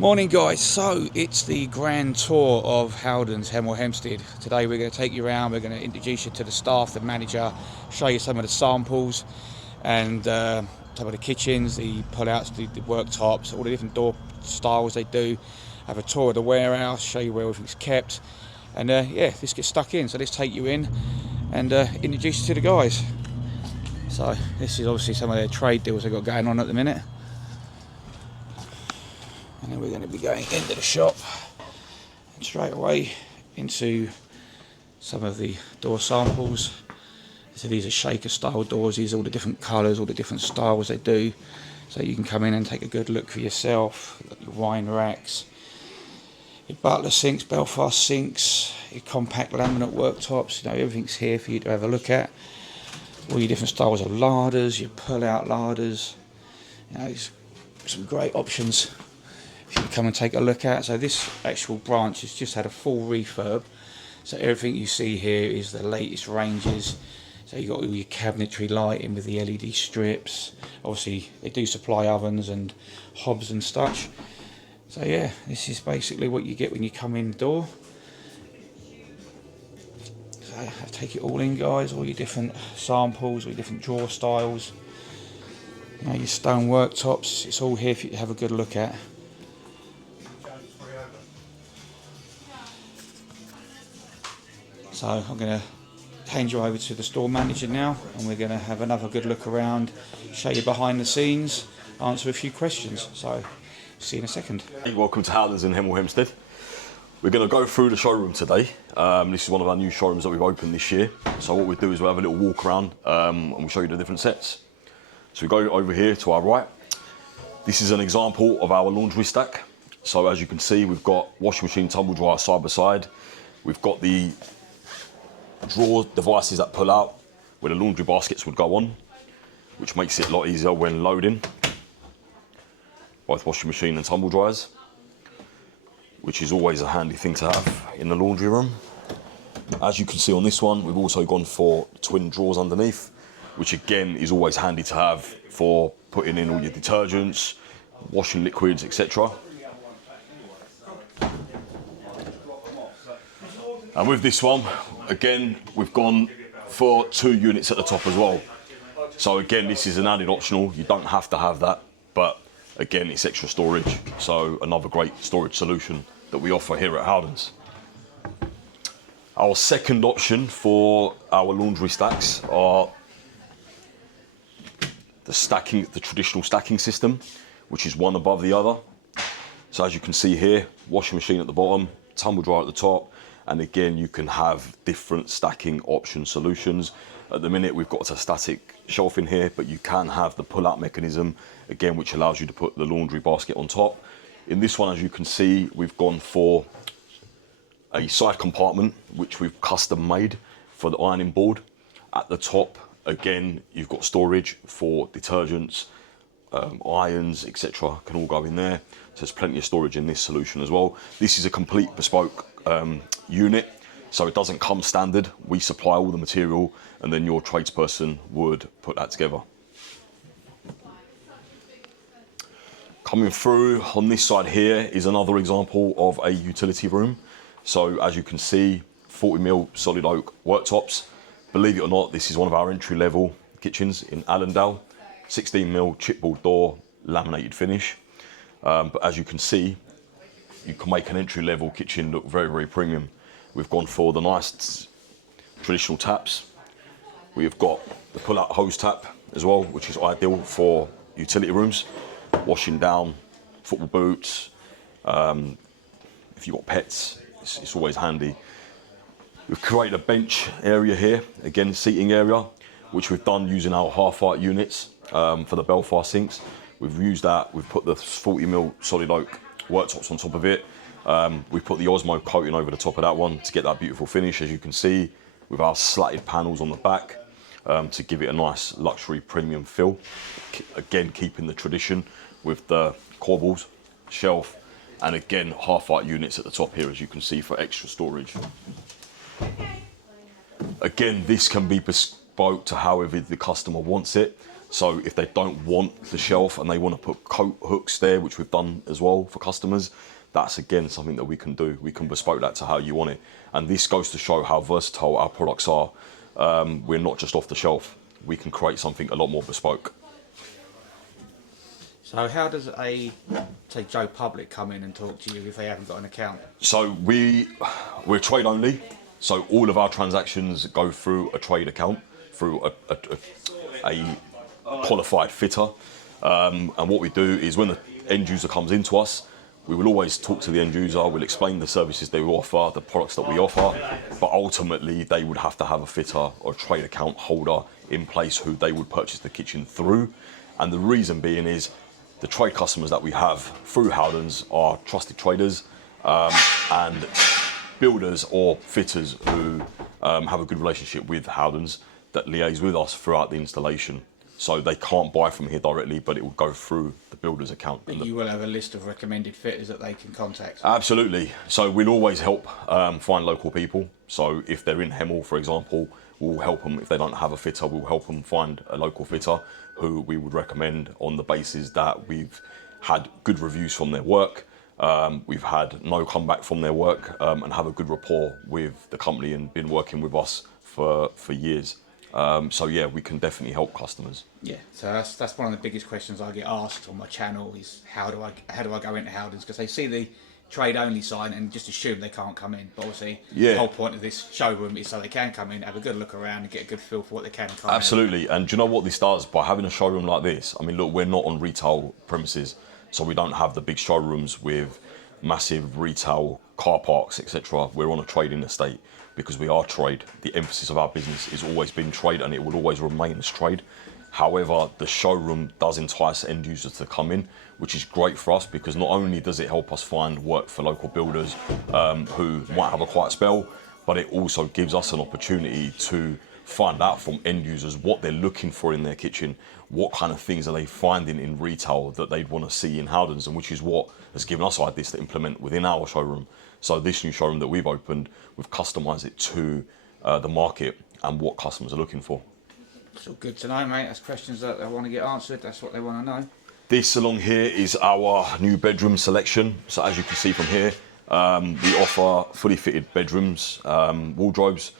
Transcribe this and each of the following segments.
Morning guys, so it's the grand tour of Howdens, Hemel Hempstead. Today we're going to take you around, we're going to introduce you to the staff, the manager, show you some of the samples and some of the kitchens, the pull-outs, the worktops, all the different door styles they do. Have a tour of the warehouse, show you where everything's kept, and yeah, let's get stuck in. So let's take you in and introduce you to the guys. So this is obviously some of their trade deals they've got going on at the minute. And then we're going to be going into the shop and straight away into some of the door samples. So these are shaker style doors, these are all the different colours, all the different styles they do. So you can come in and take a good look for yourself. You've got your wine racks, your butler sinks, Belfast sinks, your compact laminate worktops, everything's here for you to have a look at. All your different styles of larders, your pull out larders, it's some great options you can come and take a look at. So this actual branch has just had a full refurb, so everything you see here is the latest ranges. So you've got all your cabinetry lighting with the LED strips. Obviously they do supply ovens and hobs and such. So yeah, this is basically what you get when you come in the door. So I'll take it all in guys, all your different samples, all your different drawer styles, your stone worktops, it's all here for you to have a good look at. So I'm going to hand you over to the store manager now, and we're going to have another good look around, show you behind the scenes, answer a few questions. So see you in a second. Hey, welcome to Howdens in Hemel Hempstead. We're going to go through the showroom today. This is one of our new showrooms that we've opened this year. So what we do is we'll have a little walk around and we'll show you the different sets. So we go over here to our right. This is an example of our laundry stack. So as you can see, we've got washing machine, tumble dryer side by side. We've got the drawer devices that pull out where the laundry baskets would go on, which makes it a lot easier when loading both washing machine and tumble dryers, which is always a handy thing to have in the laundry room. As you can see on this one, we've also gone for twin drawers underneath, which again is always handy to have for putting in all your detergents, washing liquids, etc. And with this one, again, we've gone for 2 units at the top as well. So again, this is an added optional. You don't have to have that, but again, it's extra storage. So another great storage solution that we offer here at Howdens. Our second option for our laundry stacks are the traditional stacking system, which is one above the other. So as you can see here, washing machine at the bottom, tumble dryer at the top, and again, you can have different stacking option solutions. At the minute, we've got a static shelf in here, but you can have the pull-out mechanism, again, which allows you to put the laundry basket on top. In this one, as you can see, we've gone for a side compartment, which we've custom made for the ironing board. At the top, again, you've got storage for detergents, irons, etc. can all go in there. So there's plenty of storage in this solution as well. This is a complete bespoke unit, so it doesn't come standard. We supply all the material and then your tradesperson would put that together. Coming through on this side here is another example of a utility room. So as you can see, 40mm solid oak worktops. Believe it or not, this is one of our entry level kitchens in Allendale. 16mm chipboard door, laminated finish. But as you can see, you can make an entry level kitchen look very, very premium. We've gone for the nice traditional taps. We've got the pull out hose tap as well, which is ideal for utility rooms, washing down football boots. If you've got pets, it's always handy. We've created a bench area here, again, seating area, which we've done using our half-height units for the Belfast sinks. We've used that, we've put the 40mm solid oak worktops on top of it. We've put the Osmo coating over the top of that one to get that beautiful finish, as you can see, with our slatted panels on the back to give it a nice luxury premium feel. Again, keeping the tradition with the corbels, shelf, and again, half-height units at the top here, as you can see, for extra storage. Again, this can be bespoke to however the customer wants it. So if they don't want the shelf and they want to put coat hooks there, which we've done as well for customers, that's again something that we can do. We can bespoke that to how you want it. And this goes to show how versatile our products are. We're not just off the shelf. We can create something a lot more bespoke. So how does a, say, Joe Public come in and talk to you if they haven't got an account? So we're trade only. So all of our transactions go through a trade account, through a qualified fitter. And what we do is when the end user comes into us, we will always talk to the end user, we'll explain the services they offer, the products that we offer, but ultimately they would have to have a fitter or a trade account holder in place who they would purchase the kitchen through. And the reason being is the trade customers that we have through Howdens are trusted traders and builders or fitters who have a good relationship with Howdens that liaise with us throughout the installation. So they can't buy from here directly, but it will go through the builder's account. But you will have a list of recommended fitters that they can contact? Absolutely. So we'll always help find local people. So if they're in Hemel, for example, we'll help them. If they don't have a fitter, we'll help them find a local fitter who we would recommend on the basis that we've had good reviews from their work. We've had no comeback from their work and have a good rapport with the company and been working with us for years. So yeah, we can definitely help customers. Yeah, so that's one of the biggest questions I get asked on my channel is how do I go into Howdens, because they see the trade only sign and just assume they can't come in. But obviously, the whole point of this showroom is so they can come in, have a good look around, and get a good feel for what they can and can't. Absolutely, and do you know what this does by having a showroom like this? I mean, look, we're not on retail premises, so we don't have the big showrooms with massive retail car parks, etc. We're on a trading estate because we are trade. The emphasis of our business has always been trade, and it will always remain as trade. However, the showroom does entice end users to come in, which is great for us because not only does it help us find work for local builders who might have a quiet spell, but it also gives us an opportunity to find out from end users what they're looking for in their kitchen, what kind of things are they finding in retail that they'd want to see in Howdens, and which is what has given us ideas to implement within our showroom. So this new showroom that we've opened, we've customised it to the market and what customers are looking for. It's all good to know, mate. That's questions that they want to get answered. That's what they want to know. This along here is our new bedroom selection. So as you can see from here, we offer fully fitted bedrooms, wardrobes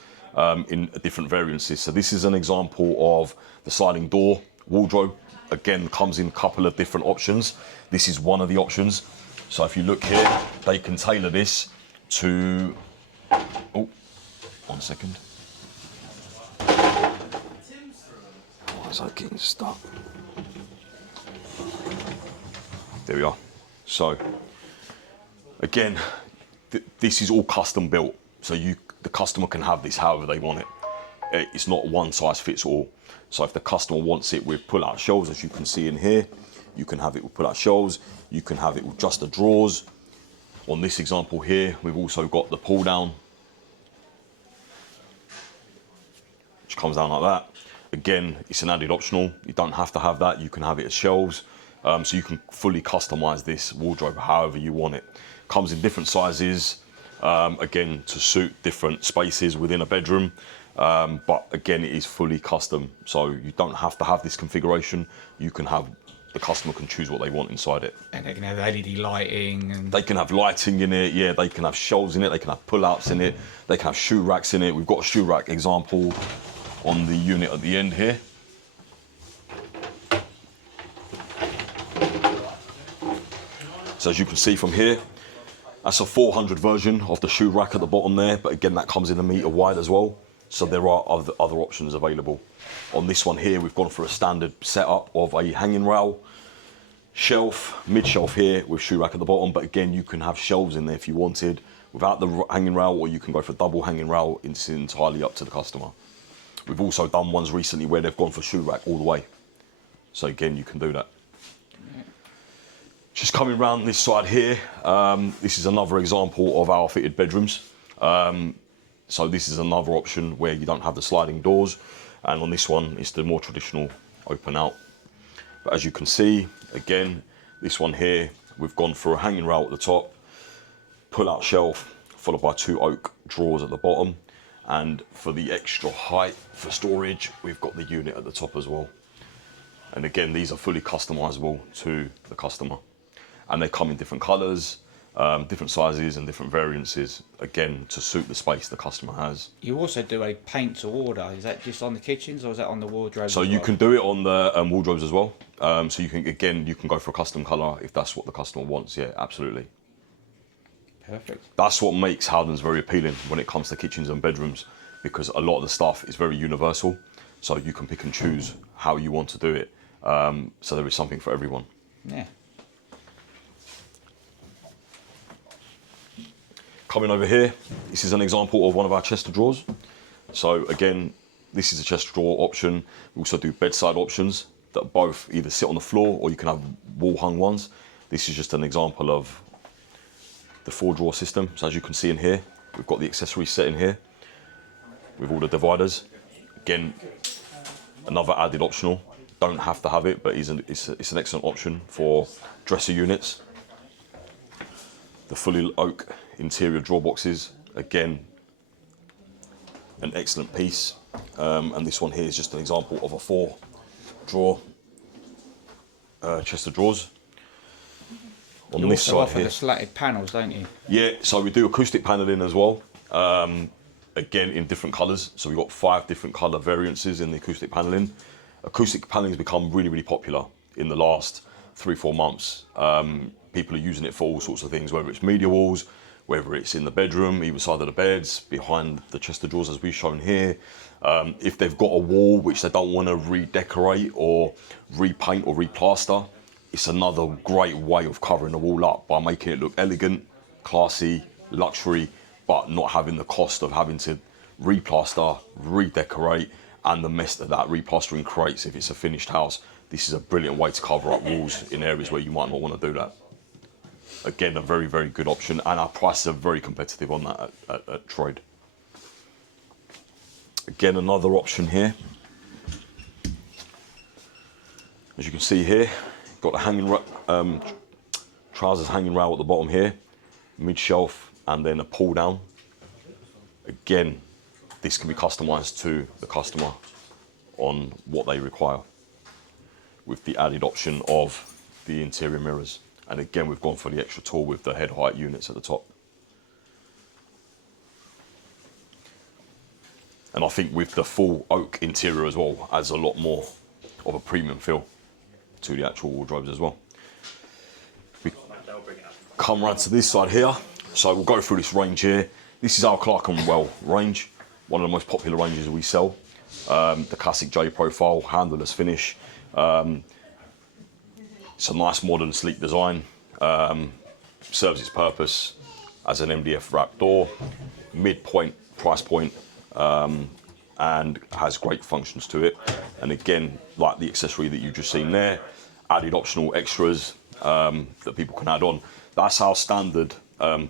in different variances. So this is an example of the sliding door wardrobe. Again, comes in a couple of different options. This is one of the options. So if you look here, they can tailor this to, oh, 1 second. Why is that getting stuck? There we are. So again, this is all custom built. So the customer can have this however they want it. It's not one size fits all. So if the customer wants it with pull-out shelves, as you can see in here, you can have it with pull-out shelves. You can have it with just the drawers. On this example here, we've also got the pull-down, which comes down like that. Again, it's an added optional. You don't have to have that. You can have it as shelves. So you can fully customize this wardrobe however you want it. Comes in different sizes, again, to suit different spaces within a bedroom. But again, it is fully custom. So you don't have to have this configuration. You can have, the customer can choose what they want inside it. And they can have LED lighting. And they can have lighting in it, yeah. They can have shelves in it. They can have pull-outs in it. They can have shoe racks in it. We've got a shoe rack example on the unit at the end here. So as you can see from here, that's a 400 version of the shoe rack at the bottom there, but again, that comes in 1 metre wide as well. So there are other options available. On this one here, we've gone for a standard setup of a hanging rail, shelf, mid-shelf here with shoe rack at the bottom, but again, you can have shelves in there if you wanted without the hanging rail, or you can go for double hanging rail. It's entirely up to the customer. We've also done ones recently where they've gone for shoe rack all the way. So again, you can do that. Just coming round this side here, this is another example of our fitted bedrooms. So this is another option where you don't have the sliding doors. And on this one, it's the more traditional open out. But as you can see, again, this one here, we've gone for a hanging rail at the top, pull out shelf, followed by 2 oak drawers at the bottom. And for the extra height for storage, we've got the unit at the top as well. And again, these are fully customizable to the customer. And they come in different colors, different sizes and different variances, again, to suit the space the customer has. You also do a paint to order. Is that just on the kitchens or is that on the wardrobes? So you can do it on the wardrobes as well. So you can go for a custom color if that's what the customer wants. Yeah, absolutely. Perfect. That's what makes Howdens very appealing when it comes to kitchens and bedrooms, because a lot of the stuff is very universal. So you can pick and choose how you want to do it. So there is something for everyone. Yeah. Coming over here, this is an example of one of our chest of drawers. So again, this is a chest of drawer option. We also do bedside options that both either sit on the floor or you can have wall hung ones. This is just an example of the 4-drawer system. So as you can see in here, we've got the accessories set in here with all the dividers. Again, another added optional. Don't have to have it, but it's an excellent option for dresser units. The fully oak interior drawer boxes, again, an excellent piece. And this one here is just an example of a 4-drawer chest of drawers. On You this also side offer here, the slatted panels, don't you? yeah, so we do acoustic paneling as well. Again, in different colours. So we've got 5 different colour variances in the acoustic paneling. Acoustic paneling has become really, really popular in the last 3-4 months. People are using it for all sorts of things, whether it's media walls, whether it's in the bedroom, either side of the beds, behind the chest of drawers as we've shown here. If they've got a wall which they don't want to redecorate or repaint or replaster, it's another great way of covering the wall up by making it look elegant, classy, luxury, but not having the cost of having to replaster, redecorate, and the mess that replastering creates if it's a finished house. This is a brilliant way to cover up walls in areas where you might not want to do that. Again, a very, very good option, and our prices are very competitive on that at Trade. Again, another option here. As you can see here, got the hanging trousers hanging rail at the bottom here, mid shelf, and then a pull down. Again, this can be customized to the customer on what they require, with the added option of the interior mirrors. And again, we've gone for the extra tall with the head height units at the top. And I think with the full oak interior as well, adds a lot more of a premium feel to the actual wardrobes as well. We come round to this side here. So we'll go through this range here. This is our Clark & Well range, one of the most popular ranges we sell. The classic J profile, handleless finish. It's a nice modern sleek design, serves its purpose as an MDF wrap door, midpoint price point, and has great functions to it. And again, like the accessory that you've just seen there, added optional extras that people can add on. That's our standard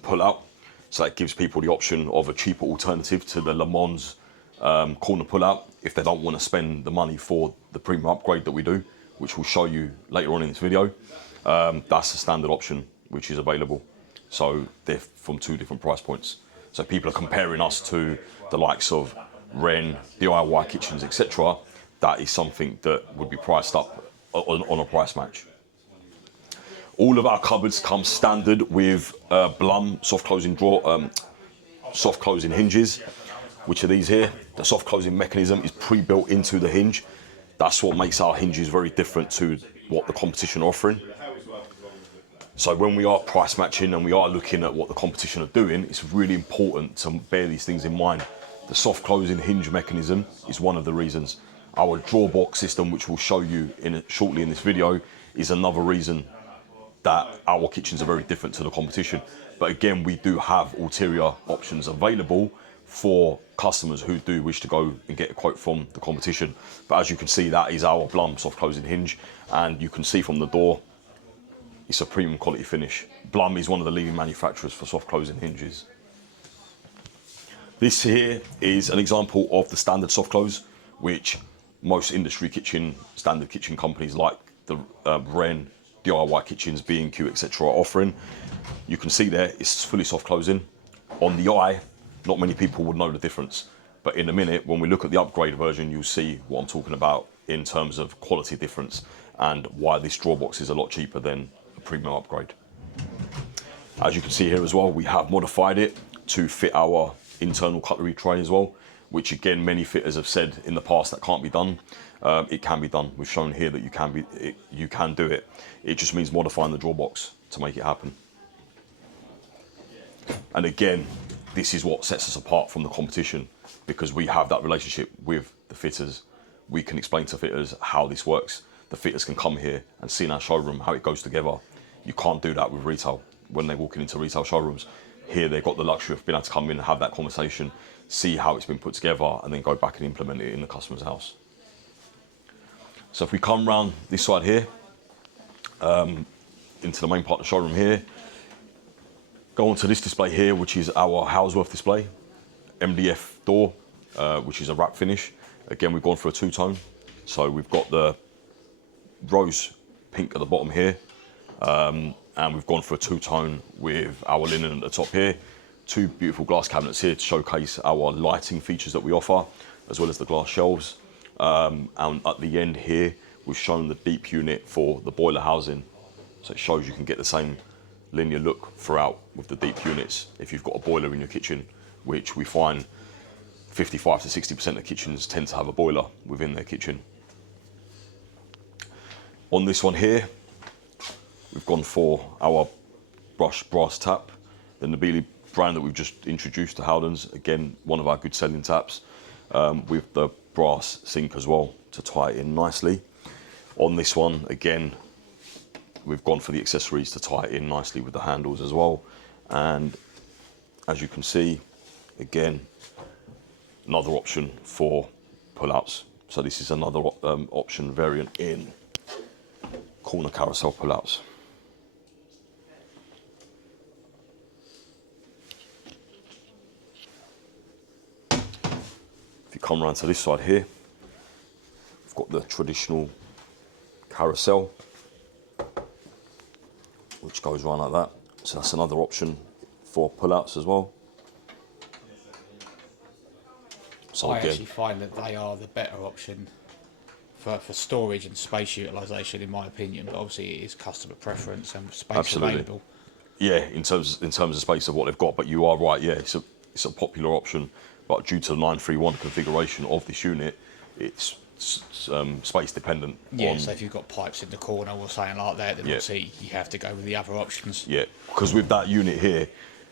pull out. So that gives people the option of a cheaper alternative to the Lemona's corner pull out if they don't want to spend the money for the premium upgrade that we do, which we'll show you later on in this video. That's a standard option which is available. So they're from 2 different price points. So people are comparing us to the likes of Wren, DIY kitchens, etc. That is something that would be priced up on a price match. All of our cupboards come standard with Blum soft closing hinges, which are these here. The soft closing mechanism is pre-built into the hinge. That's what makes our hinges very different to what the competition are offering. So when we are price matching and we are looking at what the competition are doing, it's really important to bear these things in mind. The soft closing hinge mechanism is one of the reasons. Our drawer box system, which we'll show you shortly in this video, is another reason that our kitchens are very different to the competition. But again, we do have ulterior options available for customers who do wish to go and get a quote from the competition. But as you can see, that is our Blum soft closing hinge, and you can see from the door, it's a premium quality finish. Blum is one of the leading manufacturers for soft closing hinges. This here is an example of the standard soft close, which most industry standard kitchen companies like the Wren, DIY kitchens, B&Q, etc. are offering. You can see there, it's fully soft closing. On the eye, not many people would know the difference. But in a minute, when we look at the upgrade version, you'll see what I'm talking about in terms of quality difference and why this drawer box is a lot cheaper than a premium upgrade. As you can see here as well, we have modified it to fit our internal cutlery tray as well, which again, many fitters have said in the past that can't be done. It can be done. We've shown here that you can do it. It just means modifying the drawer box to make it happen. And again, this is what sets us apart from the competition, because we have that relationship with the fitters. We can explain to fitters how this works. The fitters can come here and see in our showroom how it goes together. You can't do that with retail. When they're walking into retail showrooms, here they've got the luxury of being able to come in and have that conversation, see how it's been put together, and then go back and implement it in the customer's house. So if we come round this side here, into the main part of the showroom here, go on to this display here, which is our Howdens display, MDF door, which is a wrap finish. Again, we've gone for a two-tone. So we've got the rose pink at the bottom here, and we've gone for a two-tone with our linen at the top here. Two beautiful glass cabinets here to showcase our lighting features that we offer, as well as the glass shelves. And at the end here, we've shown the deep unit for the boiler housing. So it shows you can get the same linear look throughout with the deep units if you've got a boiler in your kitchen, which we find 55 to 60% of kitchens tend to have a boiler within their kitchen. On this one here, we've gone for our brushed brass tap, the Nabili brand that we've just introduced to Howdens. Again, one of our good selling taps, with the brass sink as well to tie it in nicely. On this one, again, we've gone for the accessories to tie it in nicely with the handles as well. And as you can see, again, another option for pull-outs. So this is another option variant in corner carousel pull-outs. If you come around to this side here, we've got the traditional carousel, which goes around like that. So that's another option for pull-outs as well. So I again, actually find that they are the better option for storage and space utilisation, in my opinion. But obviously, it is customer preference and space absolutely available. Yeah, in terms of space of what they've got. But you are right. Yeah, it's a popular option, but due to the 931 configuration of this unit, it's space dependent. Yeah, so if you've got pipes in the corner or something like that, then obviously you have to go with the other options. Yeah, because with that unit here,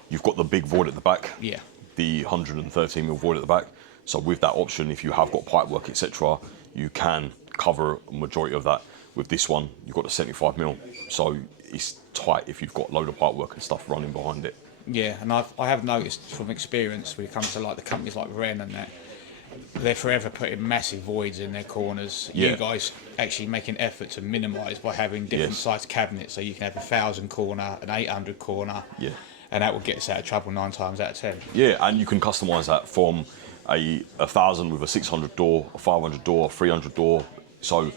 you've got the big void at the back. Yeah. The 113mm void at the back. So with that option, if you have got pipe work, etc., you can cover a majority of that. With this one, you've got a 75mm, so it's tight if you've got a load of pipe work and stuff running behind it. Yeah, and I have noticed from experience when it comes to like the companies like Wren and that, they're forever putting massive voids in their corners. Yeah. You guys actually make an effort to minimise by having different size cabinets, so you can have a 1,000 corner, an 800 corner, and that will get us out of trouble 9 times out of 10. Yeah, and you can customise that from a 1,000 with a 600 door, a 500 door, a 300 door. So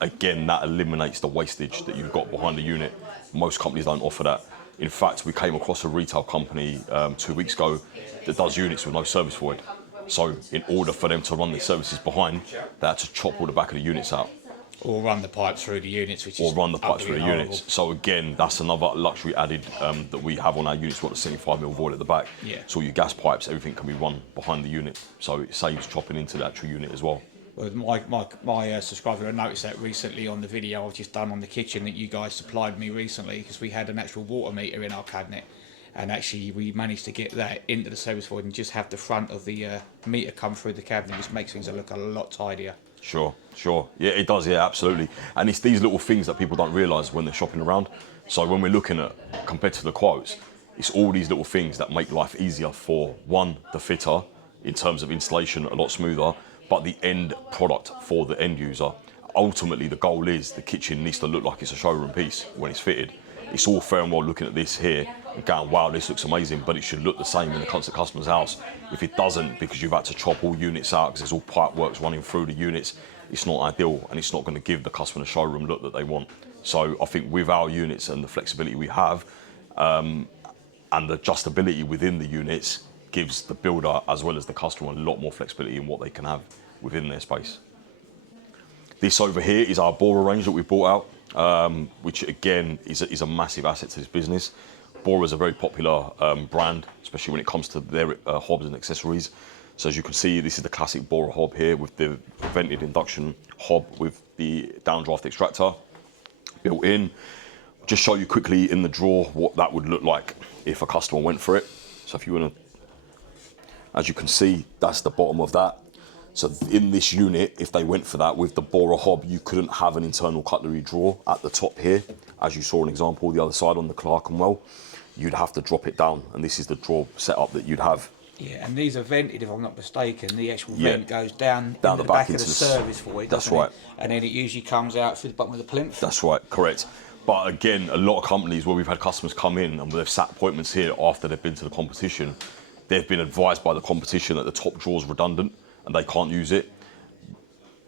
again, that eliminates the wastage that you've got behind the unit. Most companies don't offer that. In fact, we came across a retail company 2 weeks ago that does units with no service void. So in order for them to run their services behind, they had to chop all the back of the units out. Or run the pipes through the units, which or is run the pipes through the horrible. units. So again, that's another luxury added that we have on our units. We've got the 75mm void at the back. Yeah. So your gas pipes, everything can be run behind the unit. So it saves chopping into the actual unit as well. Well, my subscriber, I noticed that recently on the video I've just done on the kitchen that you guys supplied me recently, because we had an actual water meter in our cabinet, and actually we managed to get that into the service void and just have the front of the meter come through the cabinet, which makes things look a lot tidier. Sure. Yeah, it does, yeah, absolutely. And it's these little things that people don't realise when they're shopping around. So when we're looking at competitor quotes, it's all these little things that make life easier for, one, the fitter, in terms of installation, a lot smoother, but the end product for the end user. Ultimately, the goal is the kitchen needs to look like it's a showroom piece when it's fitted. It's all fair and well looking at this here and going, wow, this looks amazing, but it should look the same when it comes to the customer's house. If it doesn't, because you've had to chop all units out, because there's all pipe works running through the units, it's not ideal, and it's not going to give the customer the showroom look that they want. So I think with our units and the flexibility we have, and the adjustability within the units, gives the builder as well as the customer a lot more flexibility in what they can have within their space. This over here is our Bora range that we brought out, which again is a massive asset to this business. Bora is a very popular brand, especially when it comes to their hobs and accessories. So as you can see, this is the classic Bora hob here with the vented induction hob with the downdraft extractor built in. Just show you quickly in the drawer what that would look like if a customer went for it. So if you want to, as you can see, that's the bottom of that. So in this unit, if they went for that with the Bora hob, you couldn't have an internal cutlery drawer at the top here. As you saw an example, the other side on the Clerkenwell, you'd have to drop it down. And this is the drawer setup that you'd have. Yeah, and these are vented, if I'm not mistaken. The actual vent goes down the the back of into the service void. That's right. And then it usually comes out through the bottom of the plinth. That's right, correct. But again, a lot of companies where we've had customers come in and they've sat appointments here after they've been to the competition, they've been advised by the competition that the top drawer's redundant and they can't use it.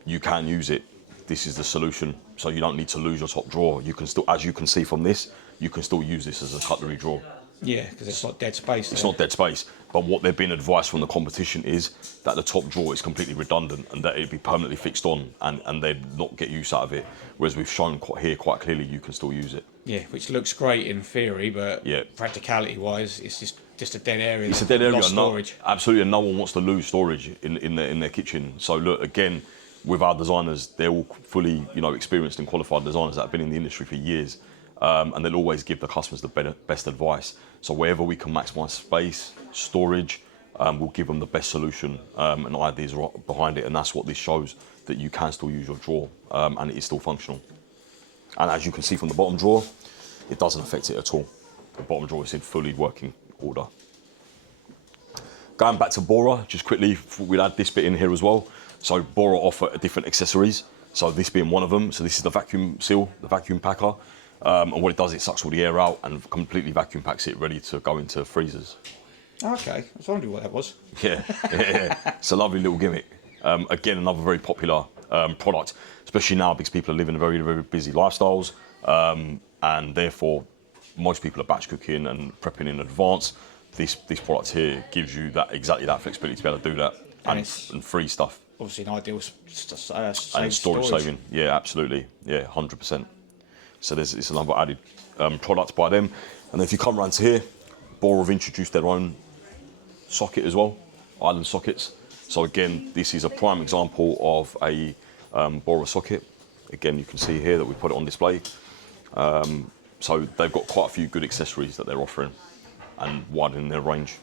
You can use it. This is the solution. So you don't need to lose your top drawer. You can still, as you can see from this, you can still use this as a cutlery drawer. Yeah, because it's not dead space. It's not dead space. But what they've been advised from the competition is that the top drawer is completely redundant and that it'd be permanently fixed on and they'd not get use out of it. Whereas we've shown quite clearly you can still use it. Yeah, which looks great in theory, but practicality-wise, it's just a dead area. It's a dead area. Lost storage. Absolutely, and no one wants to lose storage in their kitchen. So look, again, with our designers, they're all fully experienced and qualified designers that have been in the industry for years. And they'll always give the customers the best advice. So wherever we can maximise space, storage, we'll give them the best solution and ideas behind it. And that's what this shows, that you can still use your drawer and it is still functional. And as you can see from the bottom drawer, it doesn't affect it at all. The bottom drawer is in fully working order. Going back to Bora, just quickly, we'll add this bit in here as well. So Bora offer different accessories. So this being one of them. So this is the vacuum seal, the vacuum packer. And what it does, it sucks all the air out and completely vacuum packs it, ready to go into freezers. Okay, I was wondering what that was. Yeah. It's a lovely little gimmick. Again, another very popular product, especially now because people are living very, very busy lifestyles, and therefore most people are batch cooking and prepping in advance. This product here gives you exactly that flexibility to be able to do that and freeze stuff. Obviously, an ideal and storage saving. Yeah, absolutely. Yeah, 100%. So it's another added product by them. And then if you come around to here, Bora have introduced their own socket as well, island sockets. So again, this is a prime example of a Bora socket. Again, you can see here that we put it on display. So they've got quite a few good accessories that they're offering and widening their range.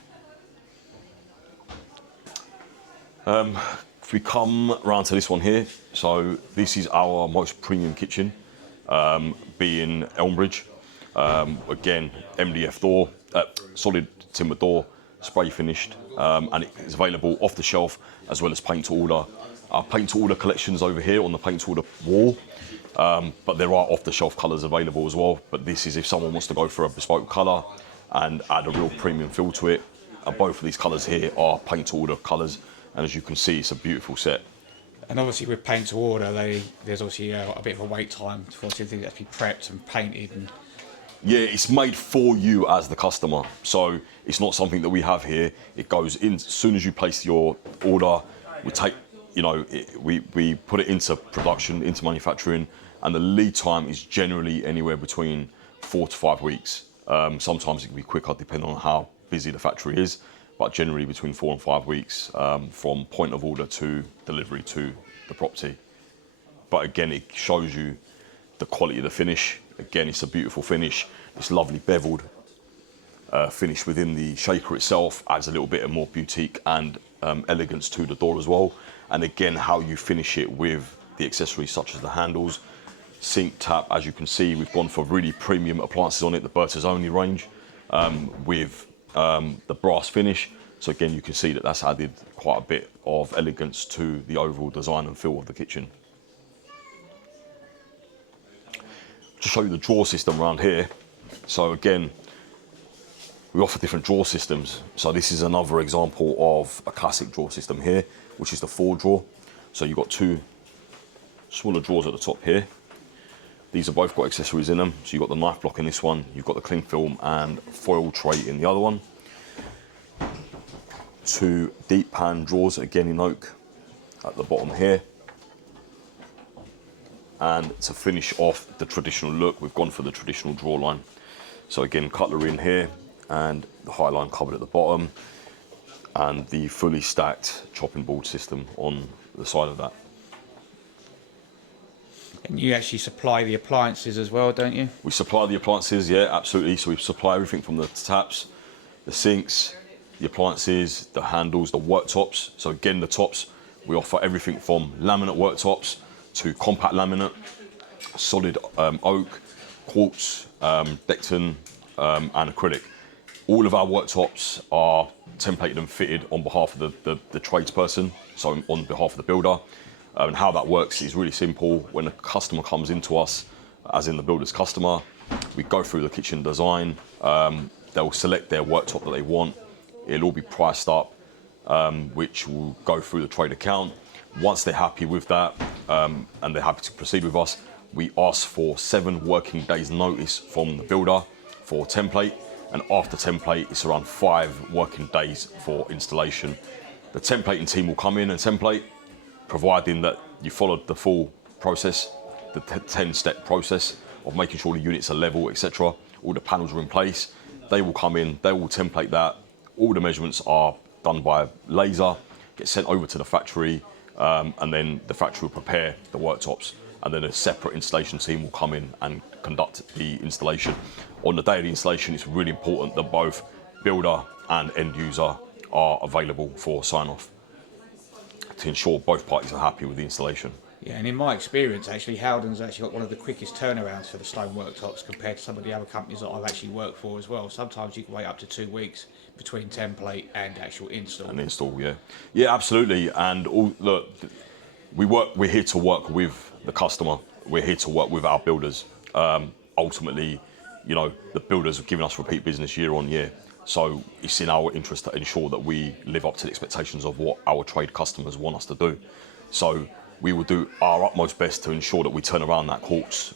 If we come around to this one here, so this is our most premium kitchen. Being Elmbridge, again MDF door, solid timber door, spray finished, and it is available off the shelf as well as paint to order. Our paint to order collections over here on the paint to order wall, but there are off the shelf colours available as well. But this is if someone wants to go for a bespoke colour and add a real premium feel to it. And both of these colours here are paint to order colours, and as you can see, it's a beautiful set. And obviously with paint to order, there's obviously a bit of a wait time for things to be prepped and painted. And yeah, it's made for you as the customer. So it's not something that we have here. It goes in as soon as you place your order. We take, we put it into production, into manufacturing, and the lead time is generally anywhere between 4 to 5 weeks. Sometimes it can be quicker depending on how busy the factory is, but generally between 4 and 5 weeks from point of order to delivery to the property. But again, it shows you the quality of the finish. Again, it's a beautiful finish. It's lovely beveled finish within the shaker itself, adds a little bit of more boutique and elegance to the door as well. And again, how you finish it with the accessories such as the handles, sink, tap. As you can see, we've gone for really premium appliances on it, the Berta's Only range, with the brass finish. So again, you can see that that's added quite a bit of elegance to the overall design and feel of the kitchen. To show you the drawer system around here. So again, we offer different drawer systems. So this is another example of a classic drawer system here, which is the 4-drawer. So you've got 2 smaller drawers at the top here. These have both got accessories in them. So you've got the knife block in this one, you've got the cling film and foil tray in the other one. 2 deep pan drawers, again in oak, at the bottom here. And to finish off the traditional look, we've gone for the traditional draw line. So again, cutlery in here and the high line cupboard at the bottom and the fully stacked chopping board system on the side of that. And you actually supply the appliances as well, don't you? We supply the appliances, yeah, absolutely. So we supply everything from the taps, the sinks, the appliances, the handles, the worktops. So again, the tops, we offer everything from laminate worktops to compact laminate, solid oak, quartz, Decton, and acrylic. All of our worktops are templated and fitted on behalf of the tradesperson, so on behalf of the builder. And how that works is really simple. When a customer comes into us, as in the builder's customer, we go through the kitchen design. They'll select their worktop that they want. It'll all be priced up, which will go through the trade account. Once they're happy with that and they're happy to proceed with us, we ask for 7 working days notice from the builder for template. And after template, it's around 5 working days for installation. The templating team will come in and template, providing that you followed the full process, the 10-step process of making sure the units are level, etc. All the panels are in place. They will come in, they will template that. All the measurements are done by laser, get sent over to the factory, and then the factory will prepare the worktops. And then a separate installation team will come in and conduct the installation. On the day of the installation, it's really important that both builder and end user are available for sign-off to ensure both parties are happy with the installation. Yeah, and in my experience, actually, Howdens actually got one of the quickest turnarounds for the stone worktops compared to some of the other companies that I've actually worked for as well. Sometimes you can wait up to 2 weeks between template and actual install. And install, yeah. Yeah, absolutely. And look, we're here to work with the customer. We're here to work with our builders. Ultimately, you know, the builders have given us repeat business year on year. So it's in our interest to ensure that we live up to the expectations of what our trade customers want us to do. So we will do our utmost best to ensure that we turn around that quartz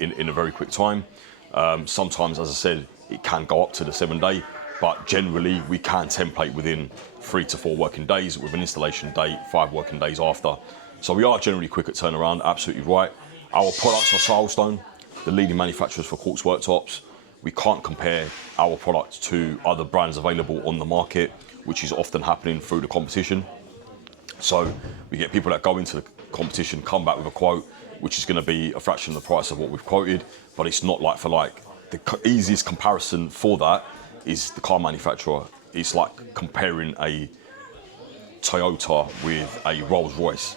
in a very quick time. Sometimes, as I said, it can go up to the 7-day, but generally we can template within 3 to 4 working days with an installation date 5 working days after. So we are generally quick at turnaround, absolutely right. Our products are Silestone, the leading manufacturers for quartz worktops. We can't compare our product to other brands available on the market, which is often happening through the competition. So we get people that go into the competition, come back with a quote, which is going to be a fraction of the price of what we've quoted, but it's not like for like. The easiest comparison for that is the car manufacturer. It's like comparing a Toyota with a Rolls Royce.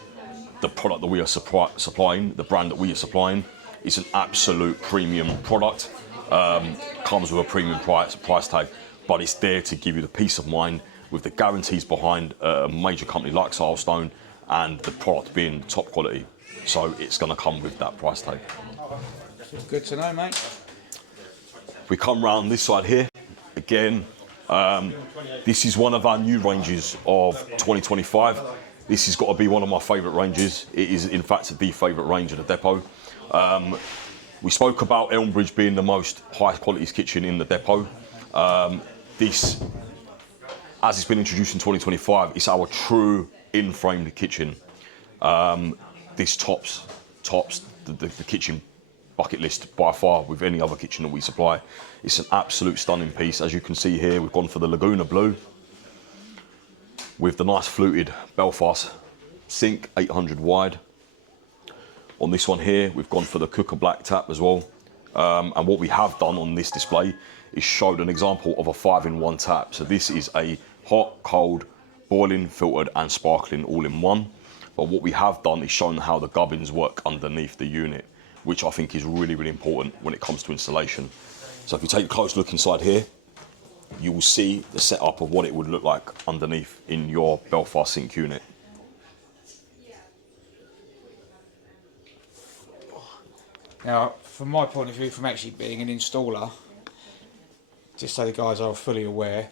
The product that we are supplying, the brand that we are supplying, is an absolute premium product. Comes with a premium price tag, but it's there to give you the peace of mind with the guarantees behind a major company like Silestone and the product being top quality. So it's going to come with that price tag. Good to know, mate. We come round this side here, again, this is one of our new ranges of 2025. This has got to be one of my favourite ranges. It is in fact the favourite range of the depot. We spoke about Elmbridge being the most high quality kitchen in the depot. This, as it's been introduced in 2025, it's our true in-framed kitchen. This tops the kitchen bucket list by far with any other kitchen that we supply. It's an absolute stunning piece. As you can see here, we've gone for the Laguna Blue with the nice fluted Belfast sink, 800 wide. On this one here, we've gone for the Cooker Black tap as well. And what we have done on this display is showed an example of a 5-in-1 tap. So this is a hot, cold, boiling, filtered and sparkling all in one. But what we have done is shown how the gubbins work underneath the unit, which I think is really, really important when it comes to installation. So if you take a close look inside here, you will see the setup of what it would look like underneath in your Belfast sink unit. Now, from my point of view, from actually being an installer, just so the guys are fully aware,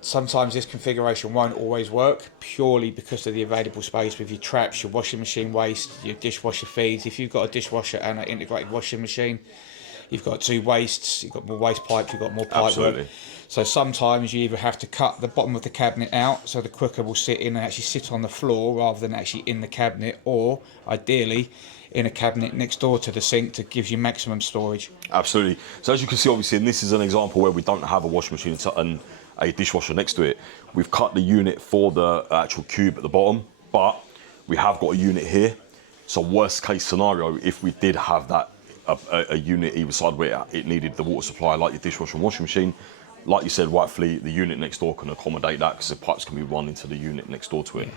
sometimes this configuration won't always work purely because of the available space with your traps, your washing machine waste, your dishwasher feeds. If you've got a dishwasher and an integrated washing machine, you've got 2 wastes, you've got more waste pipes, you've got more pipe Absolutely. work. So sometimes you either have to cut the bottom of the cabinet out so the cooker will sit in and actually sit on the floor rather than actually in the cabinet, or ideally in a cabinet next door to the sink to give you maximum storage. Absolutely. So as you can see, obviously, and this is an example where we don't have a washing machine and a dishwasher next to it. We've cut the unit for the actual cube at the bottom, but we have got a unit here. So worst case scenario, if we did have that a unit either side where it needed the water supply, like your dishwasher and washing machine, like you said rightfully, the unit next door can accommodate that because the pipes can be run into the unit next door to it.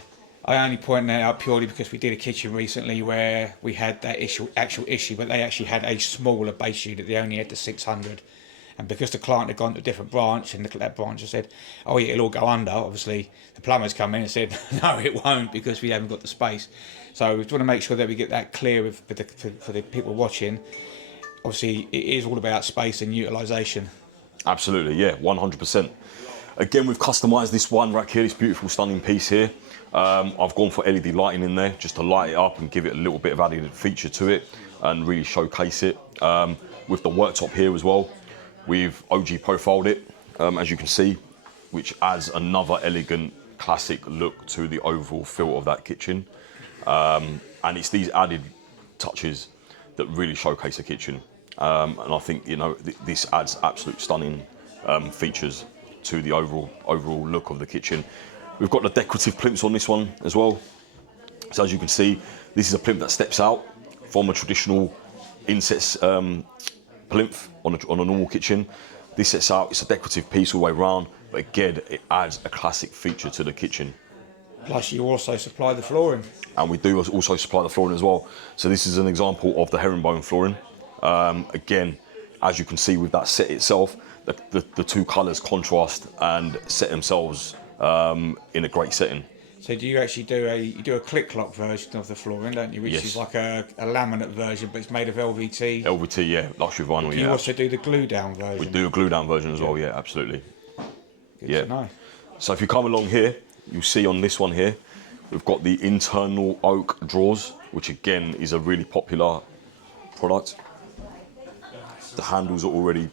I only point that out purely because we did a kitchen recently where we had that actual issue, but they actually had a smaller base unit. They only had the 600. And because the client had gone to a different branch, and that branch had said, oh yeah, it'll all go under, obviously the plumbers come in and said, no, it won't, because we haven't got the space. So we want to make sure that we get that clear for the people watching. Obviously, it is all about space and utilisation. Absolutely, yeah, 100%. Again, we've customised this one rack here, this beautiful, stunning piece here. I've gone for LED lighting in there just to light it up and give it a little bit of added feature to it and really showcase it. With the worktop here as well, we've OG profiled it, as you can see, which adds another elegant, classic look to the overall feel of that kitchen. And it's these added touches that really showcase the kitchen. And I think, you know, this adds absolute stunning features to the overall look of the kitchen. We've got the decorative plinths on this one as well. So as you can see, this is a plinth that steps out from a traditional inset plinth on a normal kitchen. This sets out, it's a decorative piece all the way around, but again, it adds a classic feature to the kitchen. Plus you also supply the flooring. And we do also supply the flooring as well. So this is an example of the herringbone flooring. Again, as you can see with that set itself, the 2 colours contrast and set themselves in a great setting. So do you actually do a click lock version of the flooring, don't you? Which Yes. is like a laminate version, but it's made of LVT. LVT, yeah, luxury vinyl. Do you also do the glue down version? We do a glue down version as well, yeah, absolutely. Good Yeah. to know. So if you come along here, you see on this one here, we've got the internal oak drawers, which again is a really popular product. The handles are already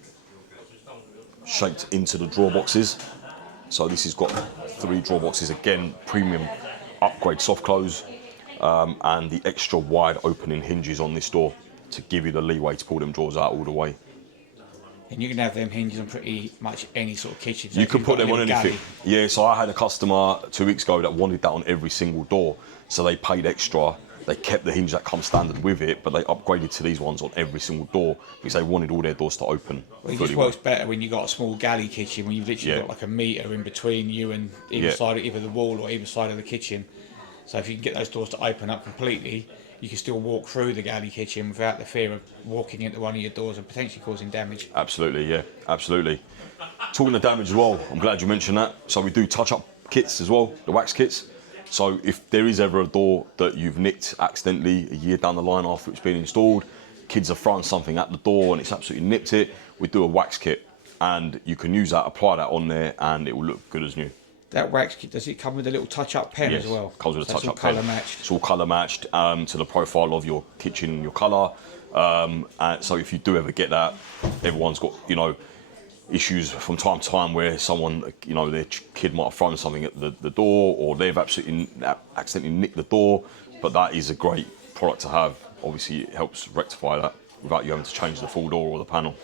shaped into the drawer boxes. So this has got 3 drawer boxes, again, premium upgrade soft close, and the extra wide opening hinges on this door to give you the leeway to pull them drawers out all the way. And you can have them hinges on pretty much any sort of kitchen. So You if can you've put got a them on little anything. galley- Yeah, so I had a customer 2 weeks ago that wanted that on every single door. So they paid extra. They kept the hinge that comes standard with it, but they upgraded to these ones on every single door because they wanted all their doors to open. Well, it fully just works better when you've got a small galley kitchen, when you've literally Yeah. got like a metre in between you and either Yeah. side of either the wall or either side of the kitchen. So if you can get those doors to open up completely, you can still walk through the galley kitchen without the fear of walking into one of your doors and potentially causing damage. Absolutely, yeah, absolutely. Talking of damage as well, I'm glad you mentioned that. So we do touch-up kits as well, the wax kits. So if there is ever a door that you've nicked accidentally a year down the line after it's been installed, kids have thrown something at the door and it's absolutely nipped it, we do a wax kit and you can use that, apply that on there and it will look good as new. That wax kit, does it come with a little touch-up pen Yes, as well? comes with a So it's all touch-up pen. colour matched. It's all colour matched to the profile of your kitchen and your colour. And so if you do ever get that, everyone's got, you know, issues from time to time where someone, you know, their kid might have thrown something at the door or they've accidentally nicked the door, but that is a great product to have. Obviously it helps rectify that without you having to change the full door or the panel.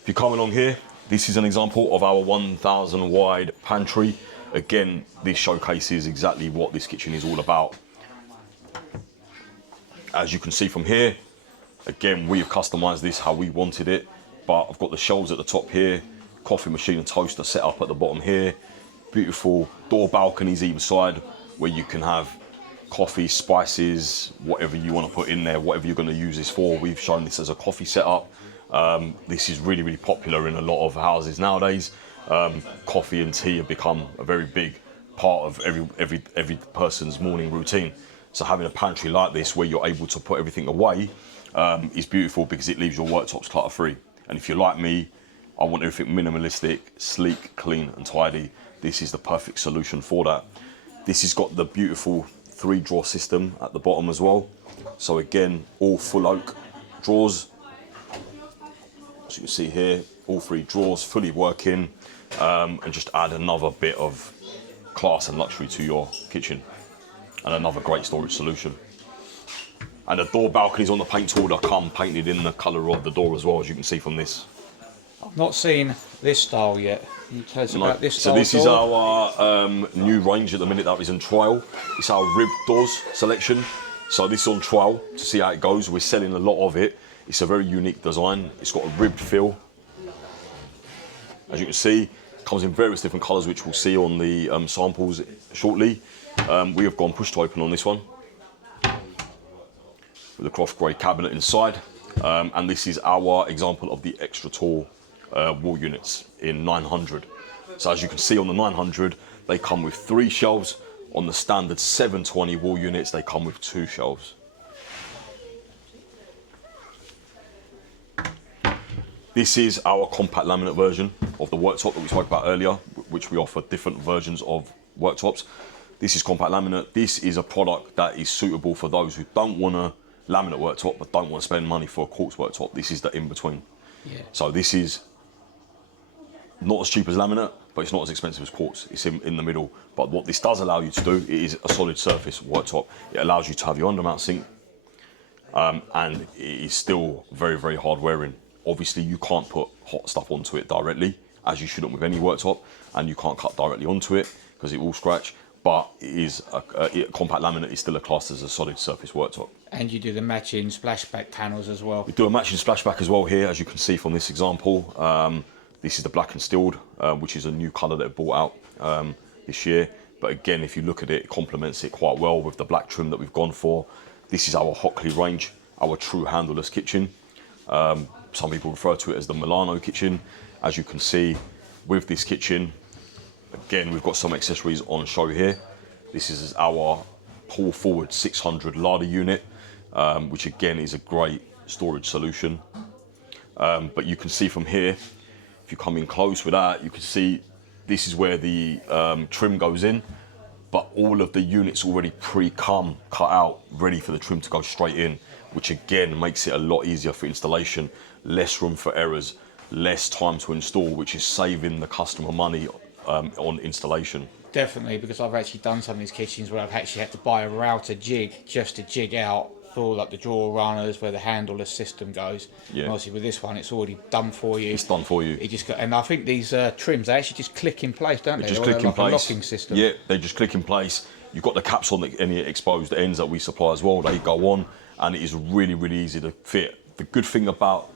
If you come along here, this is an example of our 1000 wide pantry. Again, this showcases exactly what this kitchen is all about. As you can see from here, again, we have customized this how we wanted it, but I've got the shelves at the top here, coffee machine and toaster set up at the bottom here, beautiful door balconies either side where you can have coffee, spices, whatever you want to put in there, whatever you're going to use this for. We've shown this as a coffee setup. This is really, really popular in a lot of houses nowadays. Coffee and tea have become a very big part of every person's morning routine. So having a pantry like this where you're able to put everything away is beautiful because it leaves your worktops clutter-free. And if you're like me, I want everything minimalistic, sleek, clean and tidy. This is the perfect solution for that. This has got the beautiful 3-drawer system at the bottom as well. So again, all full oak drawers. you can see here, all 3 drawers fully working, and just add another bit of class and luxury to your kitchen, and another great storage solution. And the door balconies on the paint order come painted in the colour of the door as well, as you can see from this. I've not seen this style yet. Can you tell us about this style? So this is our new range at the minute that is in trial. It's our ribbed doors selection. So this is on trial to see how it goes. We're selling a lot of it. It's a very unique design. It's got a ribbed feel. As you can see, it comes in various different colours, which we'll see on the samples shortly. We have gone push to open on this one, with a cloth grey cabinet inside. And this is our example of the extra tall wall units in 900. So as you can see on the 900, they come with 3 shelves. On the standard 720 wall units, they come with 2 shelves. This is our compact laminate version of the worktop that we spoke about earlier, which we offer different versions of worktops. This is compact laminate. This is a product that is suitable for those who don't want a laminate worktop but don't want to spend money for a quartz worktop. This is the in-between. Yeah. So this is not as cheap as laminate, but it's not as expensive as quartz. It's in the middle. But what this does allow you to do, it is a solid surface worktop. It allows you to have your undermount sink, and it is still very, very hard wearing. Obviously, you can't put hot stuff onto it directly, as you shouldn't with any worktop, and you can't cut directly onto it because it will scratch. But it is compact laminate is still a class as a solid surface worktop. And you do the matching splashback panels as well. We do a matching splashback as well here, as you can see from this example. This is the black and stilled, which is a new colour that I brought out this year. But again, if you look at it, it complements it quite well with the black trim that we've gone for. This is our Hockley range, our true handleless kitchen. Some people refer to it as the Milano kitchen. As you can see with this kitchen, again, we've got some accessories on show here. This is our pull forward 600 larder unit, which again is a great storage solution. But you can see from here, if you come in close with that, you can see this is where the trim goes in, but all of the units already cut out, ready for the trim to go straight in, which again makes it a lot easier for installation, less room for errors, less time to install, which is saving the customer money on installation. Definitely, because I've actually done some of these kitchens where I've actually had to buy a router jig just to jig out for like the drawer runners where the handleless system goes. Yeah. And obviously with this one, it's already done for you. It's done for you. It just and I think these trims, they actually just click in place, don't they? Just click in place. A locking system. Yeah, they just click in place. You've got the caps on any exposed ends that we supply as well. They go on, and it is really, really easy to fit. The good thing about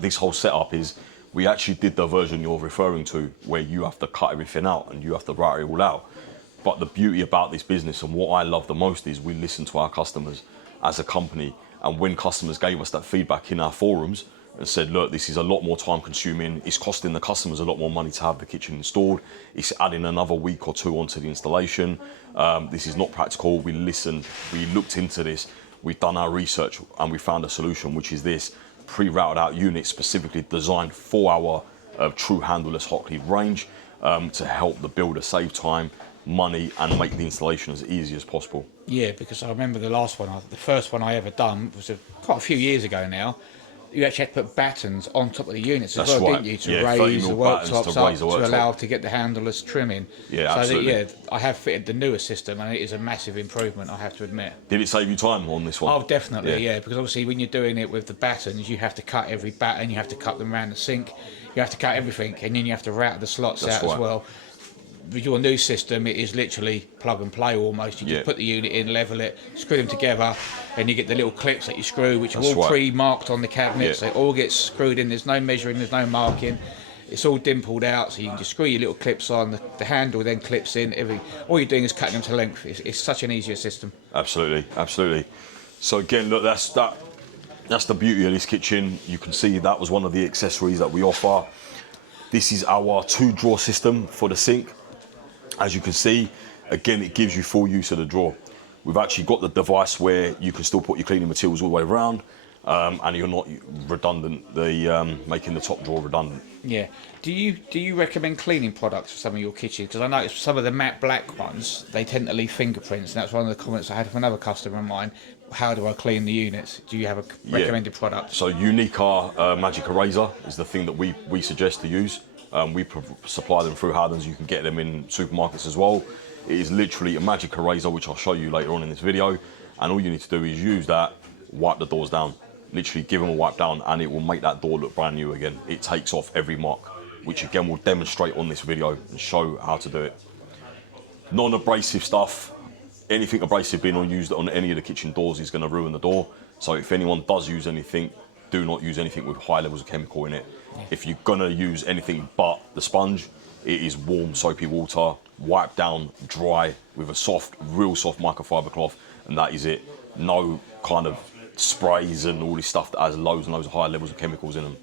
this whole setup is we actually did the version you're referring to, where you have to cut everything out and you have to route it all out. But the beauty about this business, and what I love the most, is we listen to our customers as a company. And when customers gave us that feedback in our forums and said, look, this is a lot more time consuming, it's costing the customers a lot more money to have the kitchen installed, it's adding another week or 2 onto the installation, this is not practical. We listened, we looked into this, we've done our research, and we found a solution, which is this pre-routed out unit specifically designed for our true handleless Hockley range, to help the builder save time, money, and make the installation as easy as possible. Yeah, because I remember the first one I ever done was quite a few years ago now. You actually had to put battens on top of the units as well, didn't you, to raise the worktops up to allow to get the handleless trim in. Yeah, absolutely. So I have fitted the newer system, and it is a massive improvement, I have to admit. Did it save you time on this one? Oh, definitely, yeah, because obviously when you're doing it with the battens, you have to cut every batten, you have to cut them around the sink, you have to cut everything, and then you have to route the slots out as well. With your new system, it is literally plug and play almost. You just put the unit in, level it, screw them together, and you get the little clips that you screw, which are all pre-marked on the cabinets. They all get screwed in. There's no measuring, there's no marking. It's all dimpled out, so you can just screw your little clips on. The handle then clips in. All you're doing is cutting them to length. It's such an easier system. Absolutely, absolutely. So again, look, that's the beauty of this kitchen. You can see that was one of the accessories that we offer. This is our 2-drawer system for the sink. As you can see, again, it gives you full use of the drawer. We've actually got the device where you can still put your cleaning materials all the way around, and you're not redundant, making the top drawer redundant. Yeah. Do you recommend cleaning products for some of your kitchens? Because I noticed some of the matte black ones, they tend to leave fingerprints, and that's one of the comments I had from another customer of mine. how do I clean the units? Do you have a recommended product? So Unica Magic Eraser is the thing that we suggest to use. We supply them through Howdens. You can get them in supermarkets as well. It is literally a magic eraser, which I'll show you later on in this video. And all you need to do is use that, wipe the doors down. Literally give them a wipe down and it will make that door look brand new again. It takes off every mark, which again we'll demonstrate on this video and show how to do it. Non-abrasive stuff, anything abrasive being used on any of the kitchen doors is going to ruin the door. So if anyone does use anything, do not use anything with high levels of chemical in it. If you're going to use anything but the sponge, it is warm soapy water, wipe down, dry with a soft, real soft microfiber cloth, and that is it. No kind of sprays and all this stuff that has loads and loads of high levels of chemicals in them.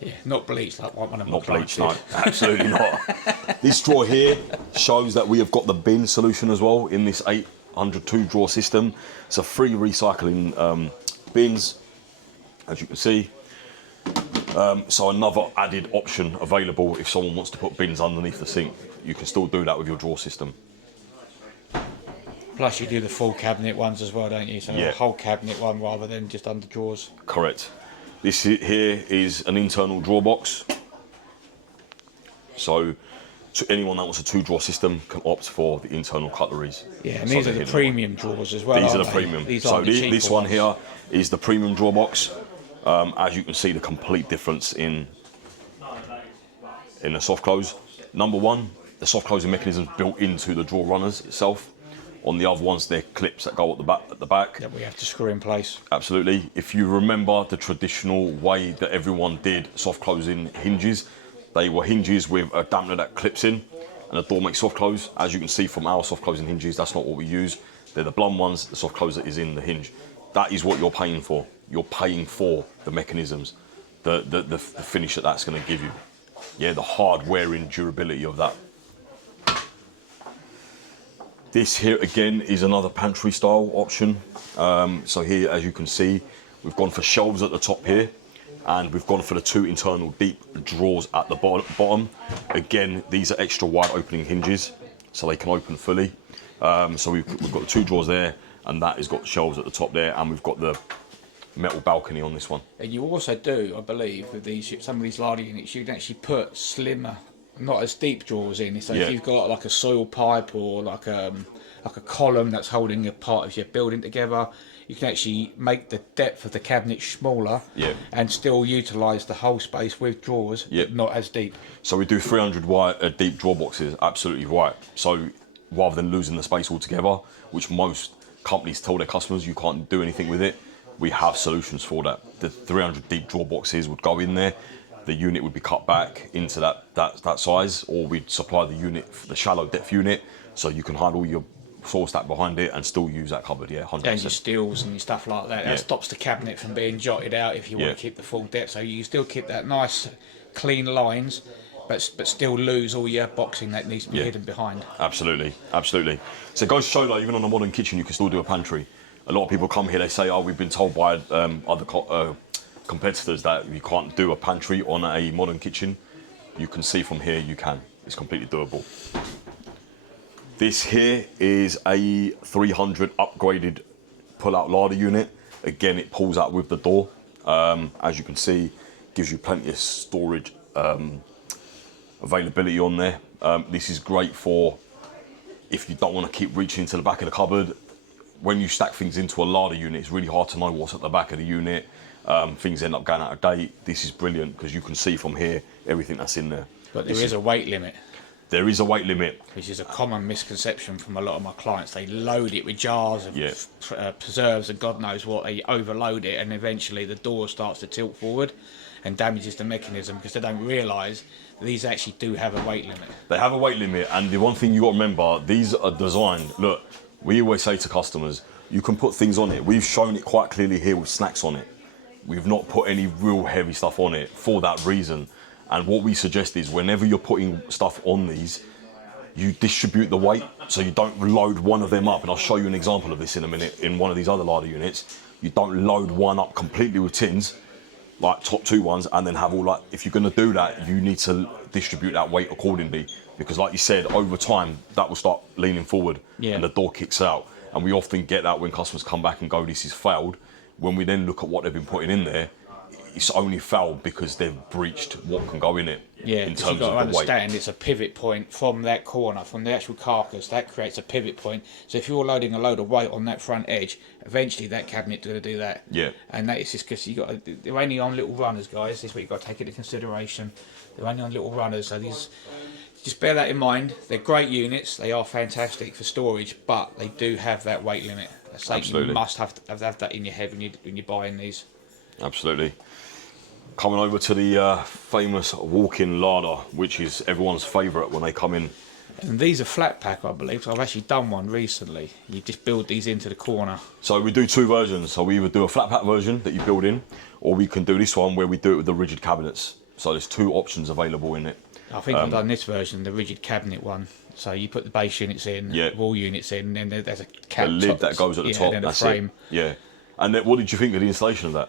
Yeah, not bleach like one of my Not clients bleach, no, did. absolutely not. This drawer here shows that we have got the bin solution as well in this 800 2-drawer system. It's a free recycling bins, as you can see. So another added option available if someone wants to put bins underneath the sink. You can still do that with your drawer system. Plus you do the full cabinet ones as well, don't you? So Yeah. a whole cabinet one rather than just under drawers. Correct. This here is an internal drawer box. So to anyone that wants a 2-drawer system can opt for the internal cutleries. Yeah, and So these they're are the hidden premium drawers as well. These are aren't the they? premium. These So aren't the cheaper this one ones. here is the premium drawer box. As you can see, the complete difference in the soft close. Number one, the soft closing mechanism is built into the drawer runners itself. On the other ones, they're clips that go at the back. That we have to screw in place. Absolutely. If you remember the traditional way that everyone did soft closing hinges, they were hinges with a dampener that clips in and the door makes soft close. As you can see from our soft closing hinges, that's not what we use. They're the blum ones, the soft closer is in the hinge. That is what you're paying for. You're paying for the mechanisms, the finish that's going to give you. Yeah, the hard wearing durability of that. This here again is another pantry style option. So here, as you can see, we've gone for shelves at the top here, and we've gone for the 2 internal deep drawers at the bottom. Again, these are extra wide opening hinges, so they can open fully. So we've got the 2 drawers there, and that has got shelves at the top there, and we've got the metal balcony on this one. And you also do, I believe, with these some of these larder units, you can actually put slimmer, not as deep drawers in. So Yeah. if you've got like a soil pipe or like a column that's holding a part of your building together, you can actually make the depth of the cabinet smaller, Yeah. and still utilise the whole space with drawers, Yeah. but not as deep. So we do 300 wide deep drawer boxes, absolutely right. So rather than losing the space altogether, which most companies tell their customers you can't do anything with it, we have solutions for that. The 300 deep drawer boxes would go in there, the unit would be cut back into that size, or we'd supply the unit, the shallow depth unit, so you can hide all your floor stack behind it and still use that cupboard, yeah, 100%. And your steels and your stuff like that. Yeah. That stops the cabinet from being jotted out if you want Yeah. to keep the full depth. So you still keep that nice, clean lines, but still lose all your boxing that needs to be Yeah. hidden behind. Absolutely, absolutely. So it goes to show that even on a modern kitchen, you can still do a pantry. A lot of people come here, they say, oh, we've been told by other competitors that you can't do a pantry on a modern kitchen. You can see from here you can. It's completely doable. This here is a 300 upgraded pull-out larder unit. Again, it pulls out with the door. As you can see, gives you plenty of storage availability on there. This is great for if you don't want to keep reaching to the back of the cupboard. When you stack things into a larder unit, it's really hard to know what's at the back of the unit. Things end up going out of date. This is brilliant because you can see from here everything that's in there. But there is a weight limit, There is a weight limit. which is a common misconception from a lot of my clients. They load it with jars of Yeah. preserves and God knows what. They overload it, and eventually the door starts to tilt forward and damages the mechanism because they don't realise these actually do have a weight limit. They have a weight limit, and the one thing you got to remember, these are designed. Look, we always say to customers, you can put things on it. We've shown it quite clearly here with snacks on it. We've not put any real heavy stuff on it for that reason. And what we suggest is whenever you're putting stuff on these, you distribute the weight so you don't load one of them up. And I'll show you an example of this in a minute in one of these other larder units. You don't load one up completely with tins, like top 2 ones, and then have all like, if you're gonna do that, you need to distribute that weight accordingly. Because like you said, over time, that will start leaning forward, Yeah. and the door kicks out. And we often get that when customers come back and go, this is failed. When we then look at what they've been putting in there, it's only failed because they've breached what can go in it. Yeah, in because terms you've got to of the weight. understand it's a pivot point from that corner, from the actual carcass. That creates a pivot point. So if you're loading a load of weight on that front edge, eventually that cabinet's going to do that. Yeah. And that is just because they're only on little runners, guys. This is what you've got to take into consideration. They're only on little runners, so just bear that in mind. They're great units. They are fantastic for storage, but they do have that weight limit. That's something Absolutely. you must have that in your head when you're buying these. Absolutely. Coming over to the famous walk-in larder, which is everyone's favourite when they come in. And these are flat pack, I believe. So I've actually done one recently. You just build these into the corner. So we do two versions. So we either do a flat pack version that you build in, or we can do this one where we do it with the rigid cabinets. So there's two options available in it. I think I've done this version, the rigid cabinet one. So you put the base units in, wall units in, and then there's a lid that goes at the top. And then that's a frame. it. Yeah. And then, what did you think of the installation of that?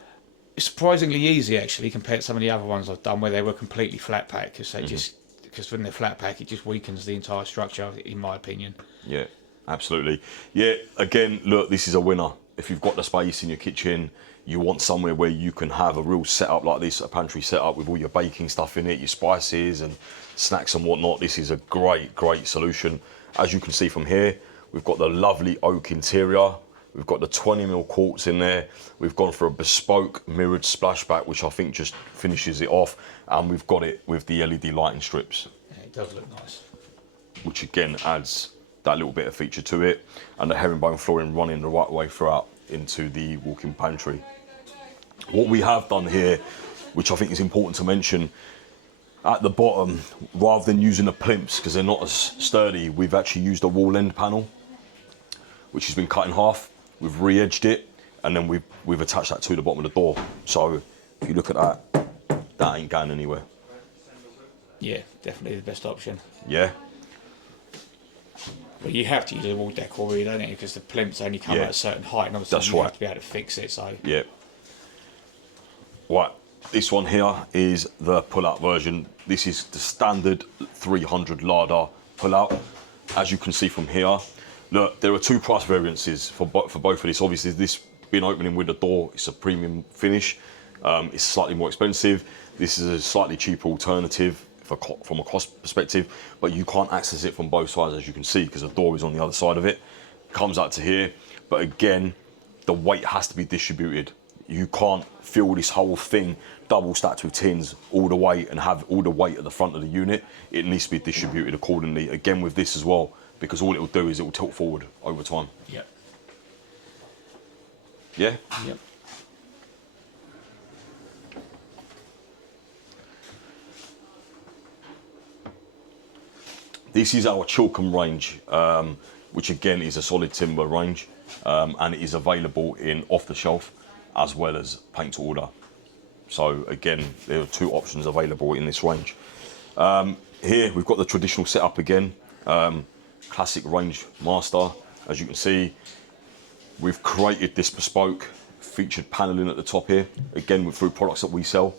It's surprisingly easy actually compared to some of the other ones I've done where they were completely flat pack because when they're flat pack it just weakens the entire structure in my opinion. Yeah, absolutely. Yeah, again, look, this is a winner. If you've got the space in your kitchen, you want somewhere where you can have a real setup like this, a pantry setup with all your baking stuff in it, your spices and snacks and whatnot. This is a great solution. As you can see from here, we've got the lovely oak interior. We've got the 20mm quartz in there. We've gone for a bespoke mirrored splashback, which I think just finishes it off. And we've got it with the LED lighting strips. Yeah, it does look nice. Which again adds that little bit of feature to it. And the herringbone flooring running the right way throughout into the walk-in pantry. What we have done here, which I think is important to mention, at the bottom, rather than using the plimps, because they're not as sturdy, we've actually used a wall end panel, which has been cut in half. We've re-edged it, and then we've attached that to the bottom of the door. So if you look at that ain't going anywhere. Yeah, definitely the best option. Yeah. But you have to use a wall decor really, don't you? Because the plimps only come at a certain height, and obviously you have to be able to fix it. So yeah. Right. This one here is the pull-out version. This is the standard 300 larder pull-out. As you can see from here, look, there are two price variances for both of this. Obviously, this being opening with the door, it's a premium finish. It's slightly more expensive. This is a slightly cheaper alternative from a cost perspective, but you can't access it from both sides, as you can see, because the door is on the other side of it. Comes out to here, but again, the weight has to be distributed. You can't fill this whole thing double stacked with tins all the way and have all the weight at the front of the unit. It needs to be distributed accordingly. Again with this as well, because all it will do is it will tilt forward over time. Yep. Yeah? Yep. This is our Chilcombe range, which again is a solid timber range, and it is available in off the shelf as well as paint to order. So again, there are two options available in this range. Here we've got the traditional setup again, classic range master. As you can see, we've created this bespoke featured paneling at the top here, again through products that we sell.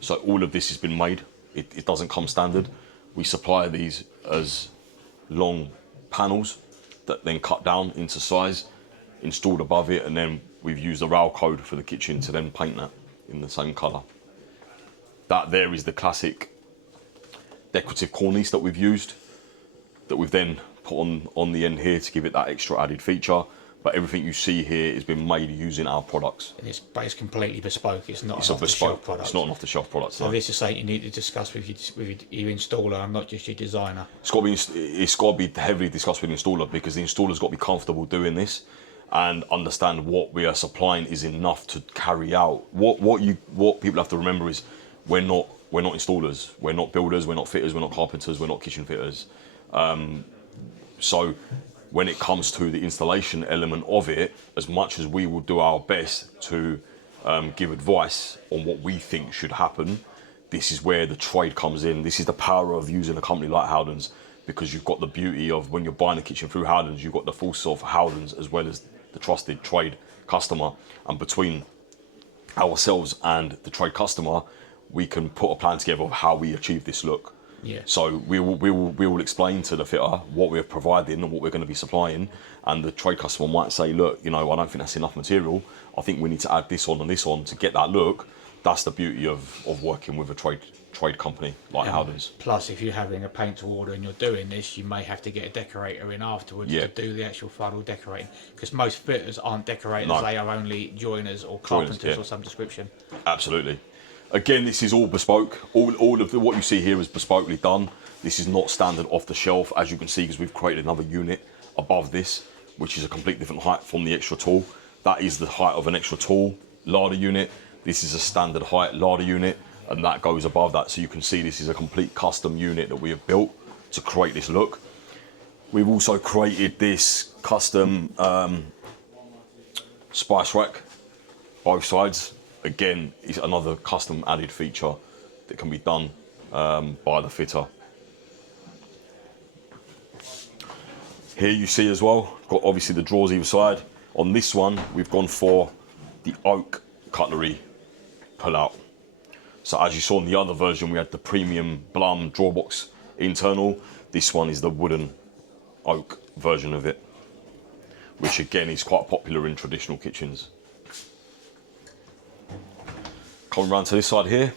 So all of this has been made. It doesn't come standard. We supply these as long panels that then cut down into size, installed above it, and then we've used the rail code for the kitchen to then paint that in the same colour. That there is the classic decorative cornice that we've used, that we've then put on the end here to give it that extra added feature. But everything you see here has been made using our products. And it's completely bespoke. It's not It's an a bespoke off-the-shelf product. It's not an off-the-shelf product. So no. this is something you need to discuss with your installer and not just your designer. It's got to be heavily discussed with the installer, because the installer's got to be comfortable doing this and understand what we are supplying is enough to carry out. What people have to remember is we're not installers, we're not builders, we're not fitters, we're not carpenters, we're not kitchen fitters. So when it comes to the installation element of it, as much as we will do our best to give advice on what we think should happen, this is where the trade comes in. This is the power of using a company like Howdens, because you've got the beauty of when you're buying a kitchen through Howdens, you've got the full of Howdens as well as the trusted trade customer. And between ourselves and the trade customer, we can put a plan together of how we achieve this look. Yeah. So we will explain to the fitter what we're providing and what we're going to be supplying, and the trade customer might say, look, you know, I don't think that's enough material. I think we need to add this on and this on to get that look. That's the beauty of working with a trade company like Howdens. Plus, if you're having a paint to order and you're doing this, you may have to get a decorator in afterwards to do the actual final decorating, because most fitters aren't decorators, they are only joiners or carpenters or some description. Absolutely. Again, this is all bespoke. All of what you see here is bespokely done. This is not standard off the shelf, as you can see, because we've created another unit above this, which is a complete different height from the extra tall. That is the height of an extra tall larder unit. This is a standard height larder unit, and that goes above that. So you can see this is a complete custom unit that we have built to create this look. We've also created this custom spice rack, both sides. Again, is another custom added feature that can be done by the fitter. Here you see as well, got obviously the drawers either side. On this one, we've gone for the oak cutlery pull out. So as you saw in the other version, we had the premium Blum drawer box internal. This one is the wooden oak version of it, which again is quite popular in traditional kitchens. Coming around to this side here.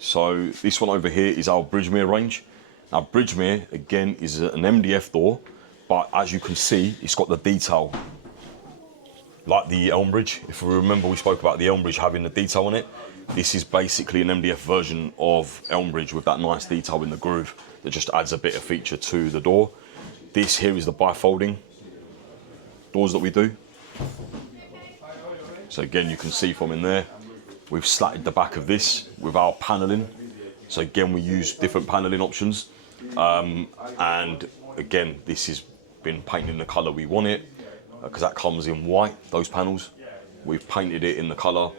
So this one over here is our Bridgemere range. Now Bridgemere, again, is an MDF door, but as you can see, it's got the detail like the Elmbridge. If we remember, we spoke about the Elmbridge having the detail on it. This is basically an MDF version of Elmbridge with that nice detail in the groove that just adds a bit of feature to the door. This here is the bifolding doors that we do. So again, you can see from in there, we've slatted the back of this with our paneling. So again, we use different paneling options. And again, this has been painted in the color we want it, because that comes in white, those panels. We've painted it in the color,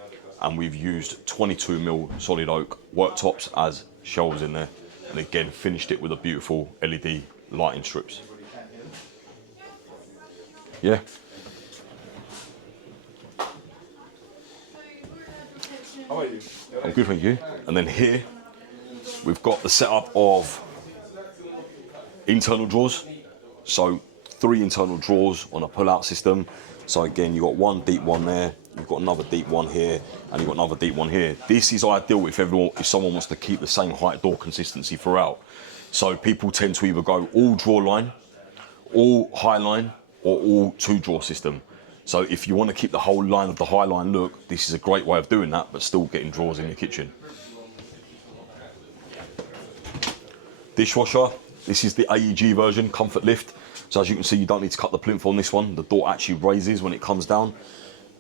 and we've used 22mm solid oak worktops as shelves in there. And again, finished it with a beautiful LED lighting strips. Yeah. How are you? I'm good, thank you. And then here, we've got the setup of internal drawers. So 3 internal drawers on a pull-out system. So again, you've got one deep one there, you've got another deep one here, and you've got another deep one here. This is ideal if someone wants to keep the same height door consistency throughout. So people tend to either go all drawer line, all high line, or all 2-drawer system. So if you want to keep the whole line of the high line look, this is a great way of doing that, but still getting drawers in your kitchen. Dishwasher, this is the AEG version, comfort lift. So as you can see, you don't need to cut the plinth on this one. The door actually raises when it comes down.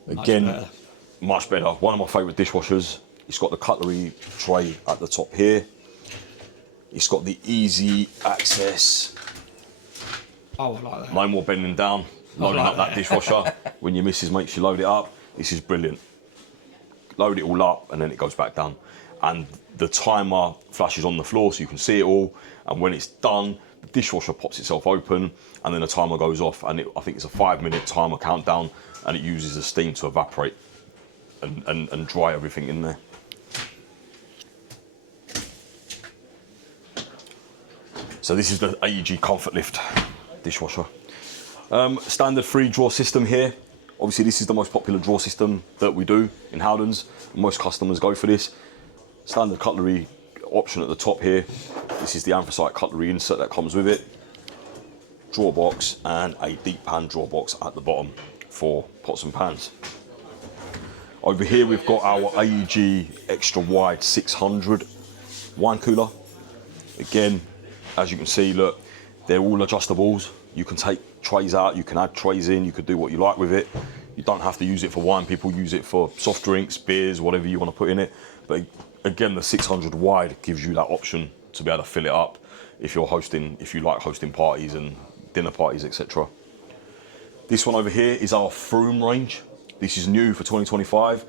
Again, much better. One of my favourite dishwashers. It's got the cutlery tray at the top here. It's got the easy access. Oh, I like that. No more bending down, loading up that dishwasher. When your missus makes you load it up, this is brilliant. Load it all up and then it goes back down. And the timer flashes on the floor so you can see it all. And when it's done, the dishwasher pops itself open and then the timer goes off. And I think it's a 5-minute timer countdown, and it uses the steam to evaporate and dry everything in there. So this is the AEG Comfort Lift dishwasher. Standard 3-drawer system here. Obviously this is the most popular drawer system that we do in Howdens. Most customers go for this. Standard cutlery option at the top here. This is the anthracite cutlery insert that comes with it. Drawer box and a deep pan drawer box at the bottom for pots and pans. Over here we've got our AEG extra wide 600 wine cooler. Again, as you can see, look, they're all adjustables. You can take trays out, you can add trays in, you could do what you like with it. You don't have to use it for wine. People use it for soft drinks, beers, whatever you want to put in it. But again, the 600 wide gives you that option to be able to fill it up if you're hosting, if you like hosting parties and dinner parties, etc. This one over here is our Showroom range. This is new for 2025.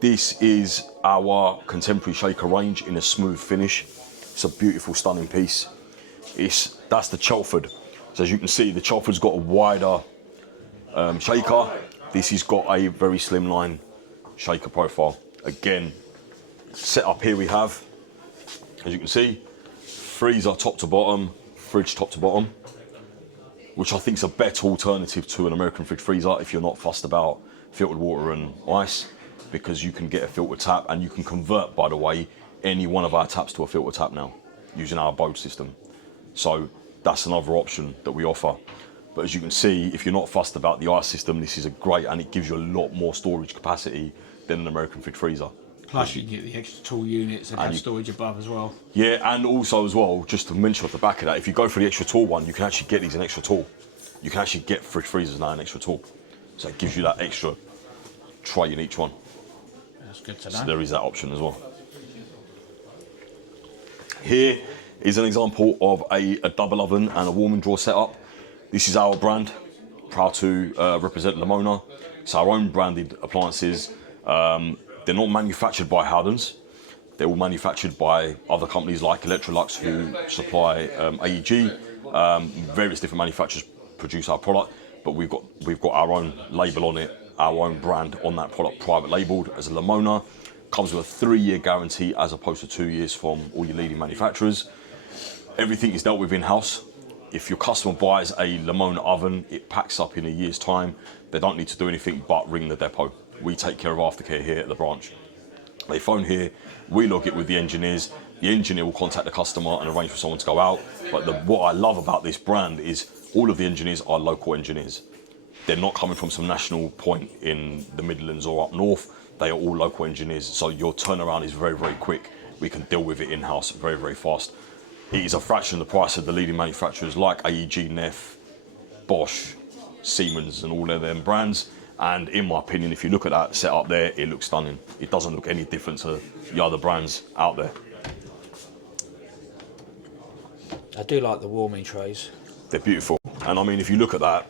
This is our contemporary shaker range in a smooth finish. It's a beautiful, stunning piece. That's the Chelford. So as you can see, the Chelford's got a wider shaker. This has got a very slimline shaker profile. Again, set up here we have, as you can see, freezer top to bottom, fridge top to bottom, which I think is a better alternative to an American fridge freezer if you're not fussed about filtered water and ice, because you can get a filter tap, and you can convert, by the way, any one of our taps to a filter tap now using our Bode system. So that's another option that we offer. But as you can see, if you're not fussed about the ice system, this is a great, and it gives you a lot more storage capacity than an American fridge freezer. Plus you can get the extra tool units and have storage above as well. Yeah, and also as well, just to mention off the back of that, if you go for the extra tall one, you can actually get these an extra tall. You can actually get fridge freezers now an extra tall. So it gives you that extra tray in each one. That's good to know. So there is that option as well. Here is an example of a double oven and a warming drawer setup. This is our brand, proud to represent Lemona. It's our own branded appliances. They're not manufactured by Howdens. They're all manufactured by other companies like Electrolux, who supply AEG. Various different manufacturers produce our product, but we've got our own label on it, our own brand on that product, private labelled as a Lemona. Comes with a 3-year guarantee as opposed to 2 years from all your leading manufacturers. Everything is dealt with in-house. If your customer buys a Lemona oven, it packs up in a year's time. They don't need to do anything but ring the depot. We take care of aftercare here at the branch. They phone here, we log it with the engineers. The engineer will contact the customer and arrange for someone to go out. But what I love about this brand is all of the engineers are local engineers. They're not coming from some national point in the Midlands or up north. They are all local engineers, so your turnaround is very, very quick. We can deal with it in-house very, very fast. It is a fraction of the price of the leading manufacturers like AEG, Neff, Bosch, Siemens and all of them brands. And in my opinion, if you look at that setup there, it looks stunning. It doesn't look any different to the other brands out there. I do like the warming trays. They're beautiful. And I mean, if you look at that,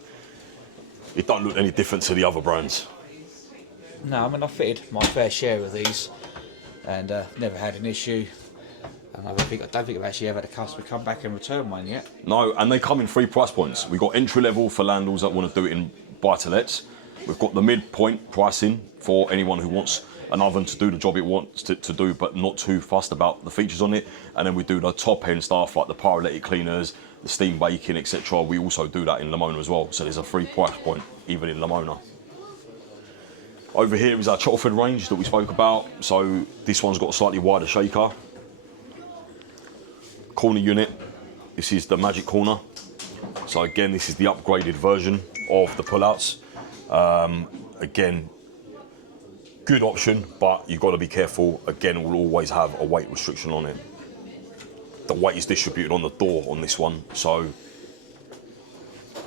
it don't look any different to the other brands. No, I mean, I fitted my fair share of these and never had an issue. And I don't think I've actually ever had a customer come back and return one yet. No, and they come in 3 price points. We've got entry level for landlords that want to do it in buy-to-lets. We've got the midpoint pricing for anyone who wants an oven to do the job it wants to do, but not too fussed about the features on it. And then we do the top end stuff like the pyrolytic cleaners, the steam baking, etc. We also do that in Lemona as well. So there's a 3 price point even in Lemona. Over here is our Chottleford range that we spoke about. So this one's got a slightly wider shaker. Corner unit, this is the magic corner. So again, this is the upgraded version of the pullouts. Again, good option, but you've got to be careful. Again, we'll always have a weight restriction on it. The weight is distributed on the door on this one, so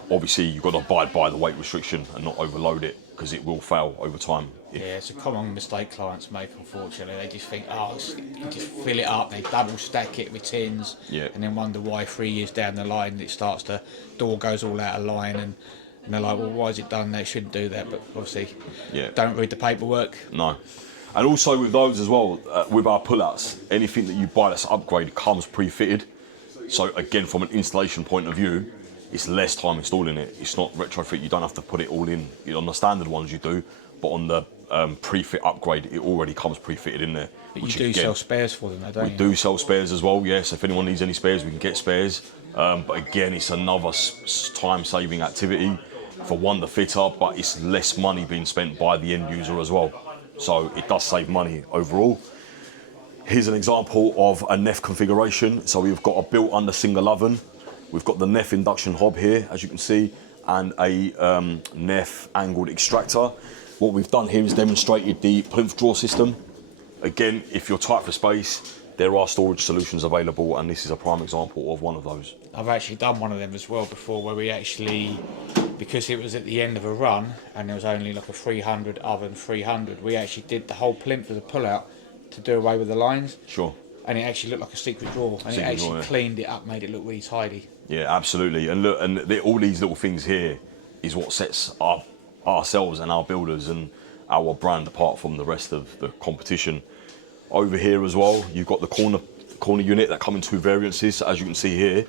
obviously you've got to abide by the weight restriction and not overload it, because it will fail over time. Yeah, it's a common mistake clients make, unfortunately. They just think, oh, you just fill it up, they double stack it with tins, and then wonder why 3 years down the line it starts to, door goes all out of line, and they're like, well, why is it done? They shouldn't do that, but obviously don't read the paperwork. No. And also with those as well, with our pullouts, anything that you buy that's upgraded comes pre-fitted. So again, from an installation point of view, it's less time installing it. It's not retrofit, you don't have to put it all in. On the standard ones you do, but on the pre-fit upgrade, it already comes pre-fitted in there. But you do sell spares for them, though, don't you? We do sell spares as well, yes. If anyone needs any spares, we can get spares. But again, it's another time-saving activity for one, the fitter, but it's less money being spent by the end user as well. So it does save money overall. Here's an example of a Neff configuration. So we've got a built under single oven. We've got the Neff induction hob here, as you can see, and a Neff angled extractor. What we've done here is demonstrated the plinth drawer system. Again, if you're tight for space, there are storage solutions available, and this is a prime example of one of those. I've actually done one of them as well before, where we actually, because it was at the end of a run and there was only like a 300 oven 300, we actually did the whole plinth as a pull-out to do away with the lines. Sure. And it actually looked like a secret drawer, and it actually cleaned it up, made it look really tidy. Yeah, absolutely. And look, and all these little things here is what sets ourselves and our builders and our brand apart from the rest of the competition. Over here as well, you've got the corner unit that come in 2 variances. So as you can see here,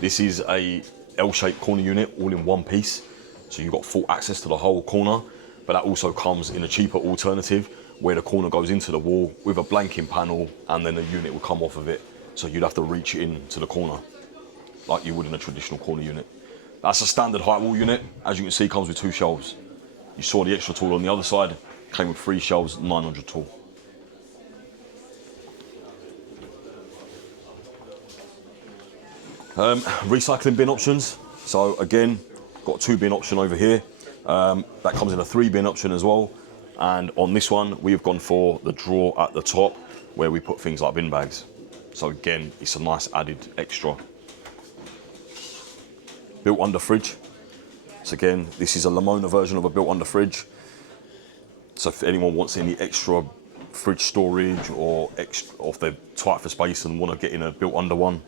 this is a L-shaped corner unit all in one piece. So you've got full access to the whole corner, but that also comes in a cheaper alternative where the corner goes into the wall with a blanking panel, and then the unit will come off of it So you'd have to reach in to the corner like you would in a traditional corner unit. That's a standard height wall unit. As you can see, comes with 2 shelves. You saw the extra tall on the other side, came with 3 shelves, 900 tall. Recycling bin options. So again, got a 2 bin option over here. That comes in a 3 bin option as well. And on this one, we have gone for the drawer at the top where we put things like bin bags. So again, it's a nice added extra. Built under fridge. So again, this is a Lemona version of a built under fridge. So if anyone wants any extra fridge storage or if they're tight for space and want to get in a built under one,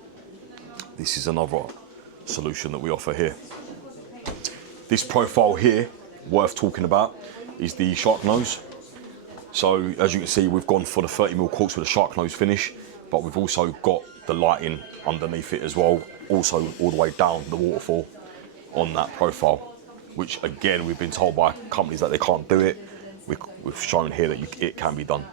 this is another solution that we offer here. This profile here, worth talking about, is the shark nose. So as you can see, we've gone for the 30mm corks with a shark nose finish, but we've also got the lighting underneath it as well, also all the way down the waterfall on that profile, which again, we've been told by companies that they can't do it. We've shown here that it can be done.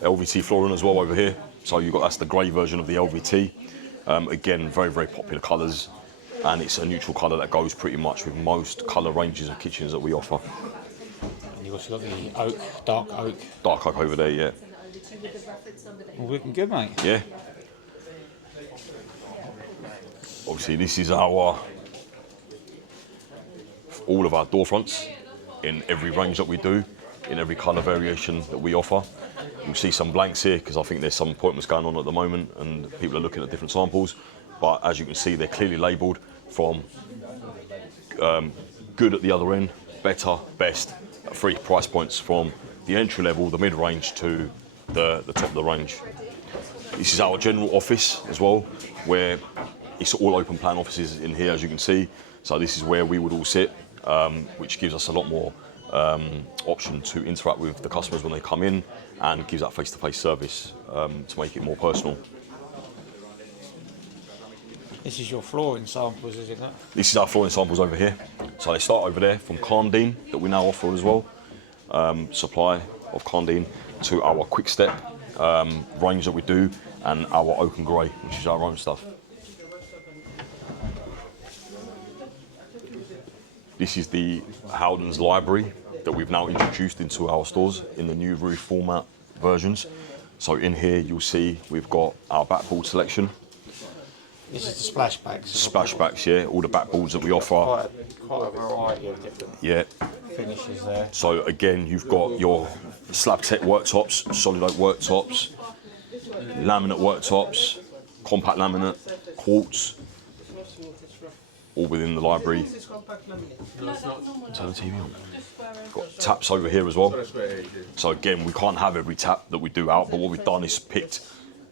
LVT flooring as well over here. So that's the grey version of the LVT. Again, very, very popular colours, and it's a neutral colour that goes pretty much with most colour ranges of kitchens that we offer. And you've also got the oak, dark oak. Dark oak over there, yeah. All looking good, mate. Yeah. Obviously, this is all of our door fronts in every range that we do, in every colour variation that we offer. You'll see some blanks here because I think there's some appointments going on at the moment and people are looking at different samples. But as you can see, they're clearly labelled from good at the other end, better, best, at 3 price points from the entry level, the mid-range to the top of the range. This is our general office as well, where it's all open plan offices in here, as you can see. So this is where we would all sit, which gives us a lot more option to interact with the customers when they come in, and gives that face-to-face service to make it more personal. This is your flooring samples, isn't it? This is our flooring samples over here. So they start over there from Carndine that we now offer as well. Supply of Carndine to our quick step range that we do, and our oak and grey, which is our own stuff. This is the Howdens library that we've now introduced into our stores in the new roof format versions. So in here you'll see we've got our backboard selection. This is the splashbacks. Splashbacks, yeah, all the backboards that we offer. Quite a variety of different finishes there. So again, you've got your slab tech worktops, solid oak worktops, laminate worktops, compact laminate, quartz, all within the library. Turn the TV on. Got taps over here as well. So again, we can't have every tap that we do out, but what we've done is picked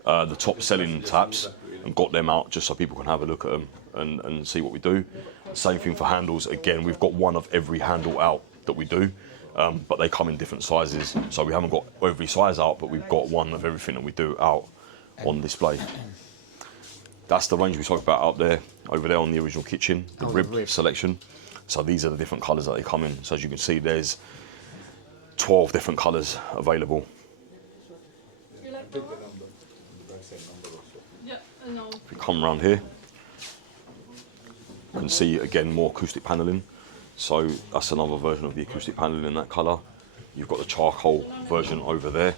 the top selling taps and got them out just so people can have a look at them and see what we do. Same thing for handles. Again, we've got one of every handle out that we do, but they come in different sizes. So we haven't got every size out, but we've got one of everything that we do out on display. That's the range we spoke about out there, over there on the original kitchen, the rib selection. So these are the different colours that they come in. So as you can see, there's 12 different colours available. If we come around here, you can see again more acoustic panelling. So that's another version of the acoustic panelling in that colour. You've got the charcoal version over there,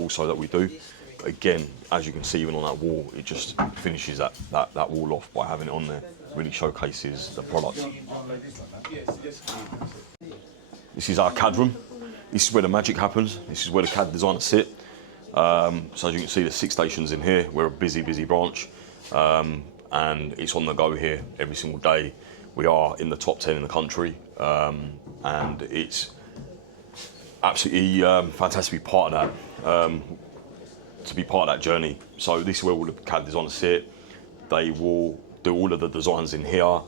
also that we do. Again, as you can see, even on that wall, it just finishes that wall off by having it on there. Really showcases the product. This is our CAD room. This is where the magic happens. This is where the CAD designers sit. So as you can see, there's 6 stations in here. We're a busy, busy branch, and it's on the go here every single day. We are in the top 10 in the country, and it's absolutely fantastic to be part of that. To be part of that journey. So this is where all the CAD designers sit. They will do all of the designs in here.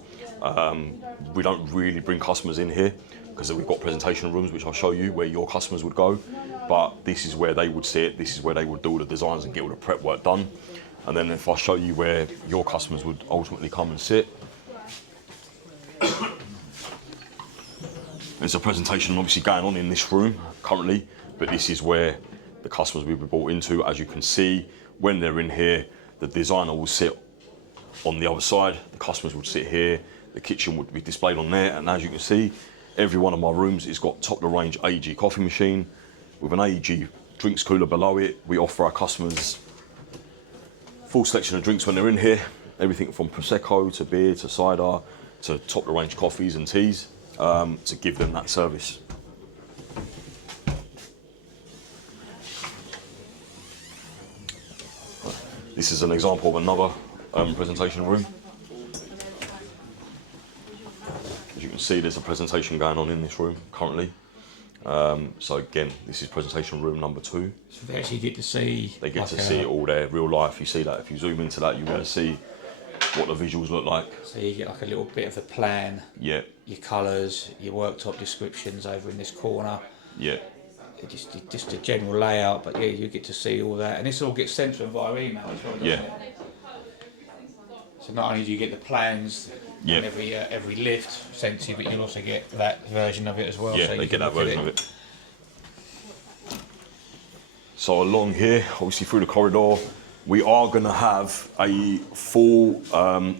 We don't really bring customers in here because we've got presentation rooms, which I'll show you, where your customers would go. But this is where they would sit. This is where they would do all the designs and get all the prep work done. And then if I show you where your customers would ultimately come and sit. There's a presentation obviously going on in this room currently, but this is where the customers will be brought into. As you can see, when they're in here, the designer will sit on the other side, the customers would sit here, the kitchen would be displayed on there, and as you can see, every one of my rooms has got top of the range AEG coffee machine with an AEG drinks cooler below it. We offer our customers full selection of drinks when they're in here, everything from Prosecco to beer to cider to top of the range coffees and teas, to give them that service. This is an example of another presentation room. As you can see, there's a presentation going on in this room currently. So again, this is presentation room number 2. So they actually get to see... They get to see it all there, real life. You see that, if you zoom into that, you'll be able to see what the visuals look like. So you get like a little bit of the plan, Yeah. your colours, your worktop descriptions over in this corner. Yeah. Just a general layout, but yeah, you get to see all that. And this all gets sent to them via email as well, doesn't it? So not only do you get the plans and every lift sent to you, but you'll also get that version of it as well. Yeah, so they get that version of it. So along here, obviously through the corridor, we are going to have a full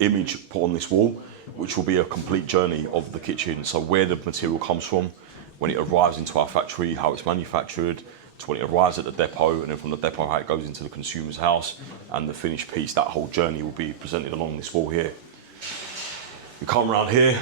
image put on this wall, which will be a complete journey of the kitchen. So where the material comes from, when it arrives into our factory, how it's manufactured, to when it arrives at the depot, and then from the depot how it goes into the consumer's house, and the finished piece. That whole journey will be presented along this wall here. We come around here,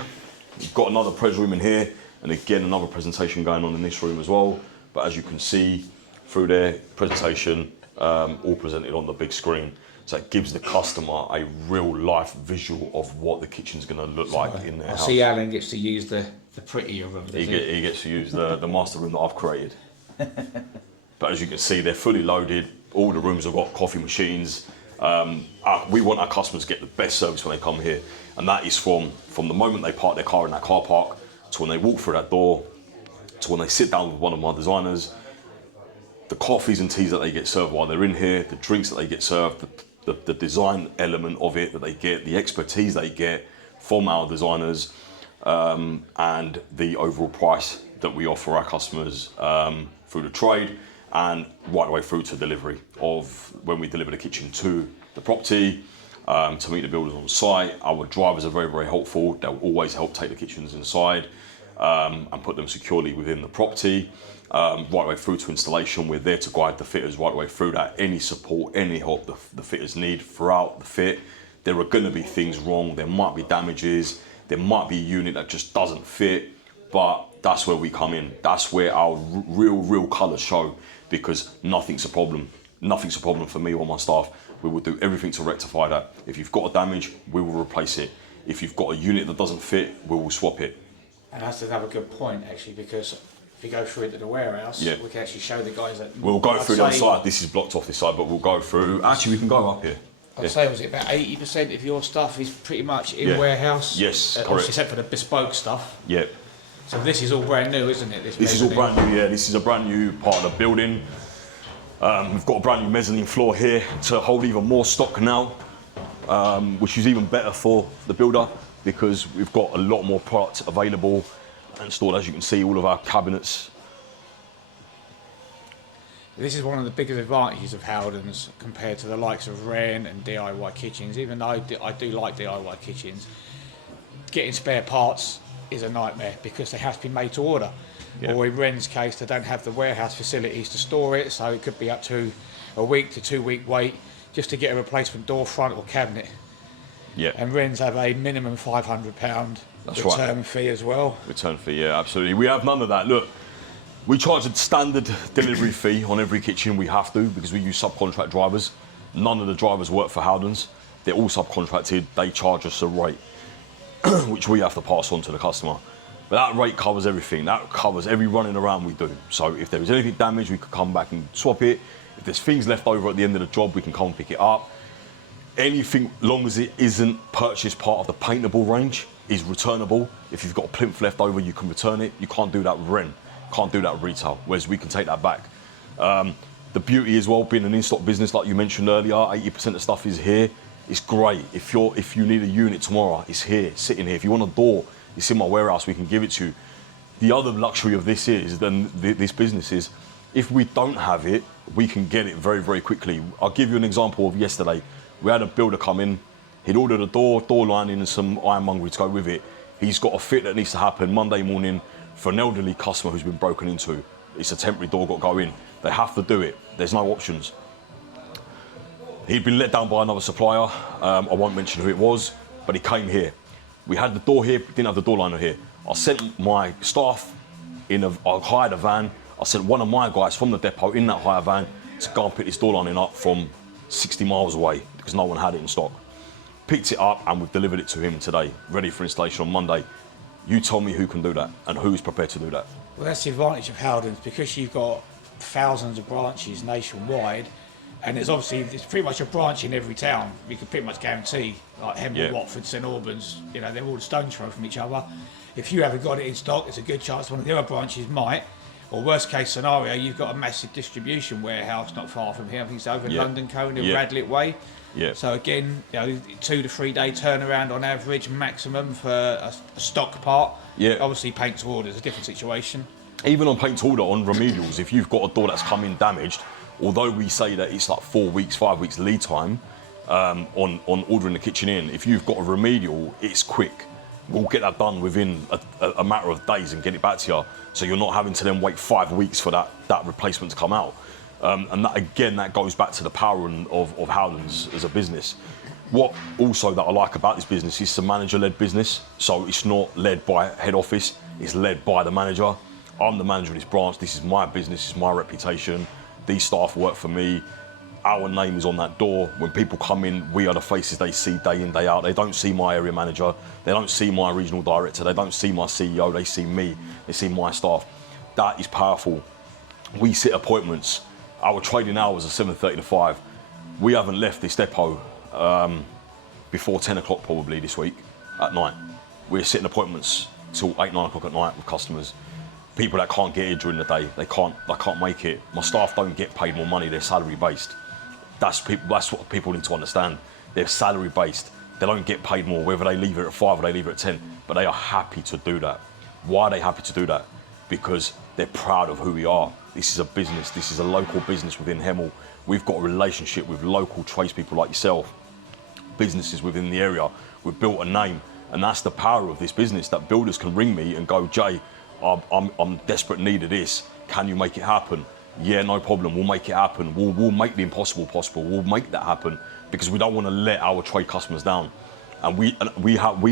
we've got another pres room in here, and again another presentation going on in this room as well. But as you can see through there, presentation all presented on the big screen. So it gives the customer a real life visual of what the kitchen's going to look like in their house. I see Alan gets to use the prettier room. He gets to use the master room that I've created. But as you can see, they're fully loaded. All the rooms have got coffee machines. We want our customers to get the best service when they come here. And that is from the moment they park their car in that car park, to when they walk through that door, to when they sit down with one of my designers. The coffees and teas that they get served while they're in here, the drinks that they get served, the design element of it that they get, the expertise they get from our designers, and the overall price that we offer our customers through the trade, and right the way through to delivery of when we deliver the kitchen to the property, to meet the builders on site. Our drivers are very, very helpful. They'll always help take the kitchens inside and put them securely within the property. Right the way through to installation, we're there to guide the fitters right the way through that. Any support, any help the fitters need throughout the fit. There are going to be things wrong, there might be damages, there might be a unit that just doesn't fit, but that's where we come in. That's where our real colours show, because nothing's a problem. Nothing's a problem for me or my staff. We will do everything to rectify that. If you've got a damage, we will replace it. If you've got a unit that doesn't fit, we will swap it. And that's another good point, actually, because if you go through into the warehouse, we can actually show the guys that... We'll go through the other side. This is blocked off this side, but we'll go through... Actually, we can go up here. I'd say, was it about 80% of your stuff is pretty much in warehouse? Yes, correct. Except for the bespoke stuff. Yeah. So this is all brand new, isn't it? This is all brand new, yeah. This is a brand new part of the building. We've got a brand new mezzanine floor here to hold even more stock now, which is even better for the builder, because we've got a lot more product available and stored. As you can see, all of our cabinets. This is one of the biggest advantages of Howdens compared to the likes of Wren and DIY kitchens. Even though I do like DIY kitchens, getting spare parts is a nightmare because they have to be made to order. Or in Wren's case, they don't have the warehouse facilities to store it, so it could be up to a week to 2 week wait just to get a replacement door front or cabinet. Yeah. And Wren's have a minimum £500 return fee as well. Return fee, yeah, absolutely. We have none of that. Look, we charge a standard delivery fee on every kitchen. We have to, because we use subcontract drivers. None of the drivers work for Howdens. They're all subcontracted. They charge us a rate, which we have to pass on to the customer. But that rate covers everything. That covers every running around we do. So if there is anything damaged, we could come back and swap it. If there's things left over at the end of the job, we can come and pick it up. Anything, long as it isn't purchased part of the paintable range, is returnable. If you've got a plinth left over, you can return it. You can't do that with Wren. Can't do that with retail, whereas we can take that back. The beauty as well, being an in-stock business, like you mentioned earlier, 80% of stuff is here. It's great. If you need a unit tomorrow, it's here, it's sitting here. If you want a door, it's in my warehouse, we can give it to you. the other luxury of this is, then this business is, if we don't have it, we can get it very, very quickly. I'll give you an example of yesterday. We had a builder come in. He'd ordered a door lining and some ironmongery to go with it. He's got a fit that needs to happen Monday morning for an elderly customer who's been broken into. It's a temporary door got to go in. They have to do it. There's no options. He'd been let down by another supplier. I won't mention who it was, but he came here. We had the door here, didn't have the door liner here. I sent my staff I hired a van. I sent one of my guys from the depot in that hire van to go and pick this door lining up from 60 miles away because no one had it in stock. Picked it up and we've delivered it to him today, ready for installation on Monday. You tell me who can do that and who's prepared to do that. Well, that's the advantage of Howdens, because you've got thousands of branches nationwide, and there's pretty much a branch in every town. You can pretty much guarantee, like Hemel, Watford, St Albans, they're all a stone's throw from each other. If you haven't got it in stock, there's a good chance one of the other branches might. Or worst case scenario, you've got a massive distribution warehouse not far from here. I think it's over in London Cone in Radlett Way. Yeah. So again, 2 to 3 day turnaround on average maximum for a stock part. Yeah. Obviously, paint to order is a different situation. Even on paint to order, on remedials, if you've got a door that's come in damaged, although we say that it's like 4 weeks, 5 weeks lead time on ordering the kitchen in, if you've got a remedial, it's quick. We'll get that done within a matter of days and get it back to you. So you're not having to then wait 5 weeks for that replacement to come out. And that, again, that goes back to the power of Howdens as a business. What also that I like about this business is it's a manager-led business. So it's not led by head office, it's led by the manager. I'm the manager of this branch, this is my business, it's my reputation. These staff work for me. Our name is on that door. When people come in, we are the faces they see day in, day out. They don't see my area manager. They don't see my regional director. They don't see my CEO. They see me. They see my staff. That is powerful. We set appointments. Our trading hours are 7:30 to 5. We haven't left this depot before 10 o'clock probably this week at night. We're setting appointments till 8, 9 o'clock at night with customers. People that can't get here during the day, they can't make it. My staff don't get paid more money. They're salary based. That's what people need to understand. They're salary based. They don't get paid more, whether they leave it at 5 or they leave it at 10, but they are happy to do that. Why are they happy to do that? Because they're proud of who we are. This is a business. This is a local business within Hemel. We've got a relationship with local tradespeople like yourself, businesses within the area. We've built a name, and that's the power of this business, that builders can ring me and go, Jay, I'm desperate need of this. Can you make it happen? Yeah, no problem. We'll make it happen. We'll make the impossible possible. We'll make that happen because we don't want to let our trade customers down, and we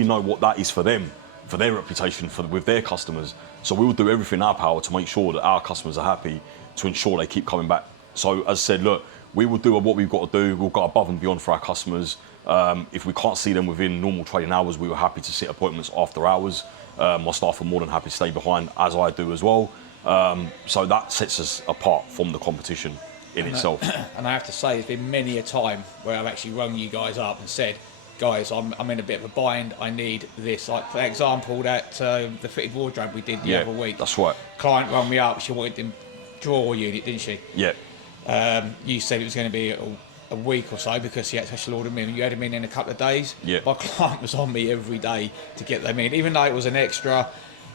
know what that is for them, for their reputation, with their customers. So we will do everything in our power to make sure that our customers are happy, to ensure they keep coming back. So as I said, look, we will do what we've got to do. We'll go above and beyond for our customers. If we can't see them within normal trading hours, we were happy to set appointments after hours. My staff are more than happy to stay behind, as I do as well. So that sets us apart from the competition in itself. And I have to say, there's been many a time where I've actually rung you guys up and said, guys, I'm in a bit of a bind, I need this. Like, for example, that the fitted wardrobe we did the other week. That's right. Client rang me up, she wanted the drawer unit, didn't she? Yeah. You said it was going to be a week or so because he had special order them in. You had them in a couple of days. Yeah. My client was on me every day to get them in, even though it was an extra.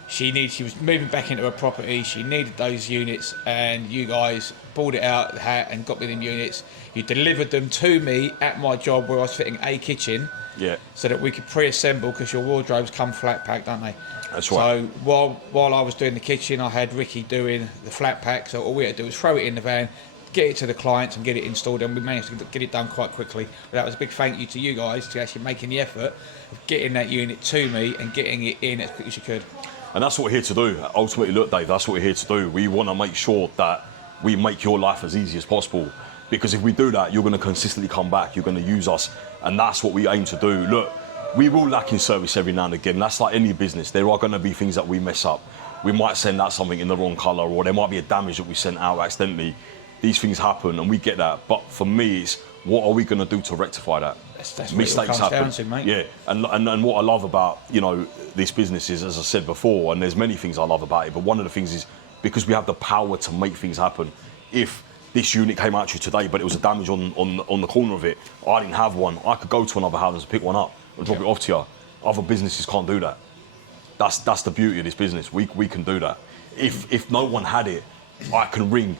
She was moving back into her property. She needed those units, and you guys pulled it out of the hat and got me them units. You delivered them to me at my job where I was fitting a kitchen. Yeah. So that we could pre-assemble, because your wardrobes come flat packed, don't they? That's right. So while I was doing the kitchen, I had Ricky doing the flat pack. So all we had to do was throw it in the van, get it to the clients and get it installed, and we managed to get it done quite quickly. But that was a big thank you to you guys to actually making the effort of getting that unit to me and getting it in as quick as you could. And that's what we're here to do. Ultimately, look, Dave, that's what we're here to do. We want to make sure that we make your life as easy as possible. Because if we do that, you're going to consistently come back. You're going to use us. And that's what we aim to do. Look, we will lack in service every now and again. That's like any business. There are going to be things that we mess up. We might send out something in the wrong colour, or there might be a damage that we sent out accidentally. These things happen, and we get that. But for me, it's what are we going to do to rectify that? That's mistakes what it happen. Down to, mate. Yeah, and what I love about this business is, as I said before, and there's many things I love about it, but one of the things is because we have the power to make things happen. If this unit came out to you today, but it was a damage on the corner of it, I didn't have one, I could go to another Howdens and pick one up and drop it off to you. Other businesses can't do that. That's the beauty of this business. We can do that. If no one had it, I can ring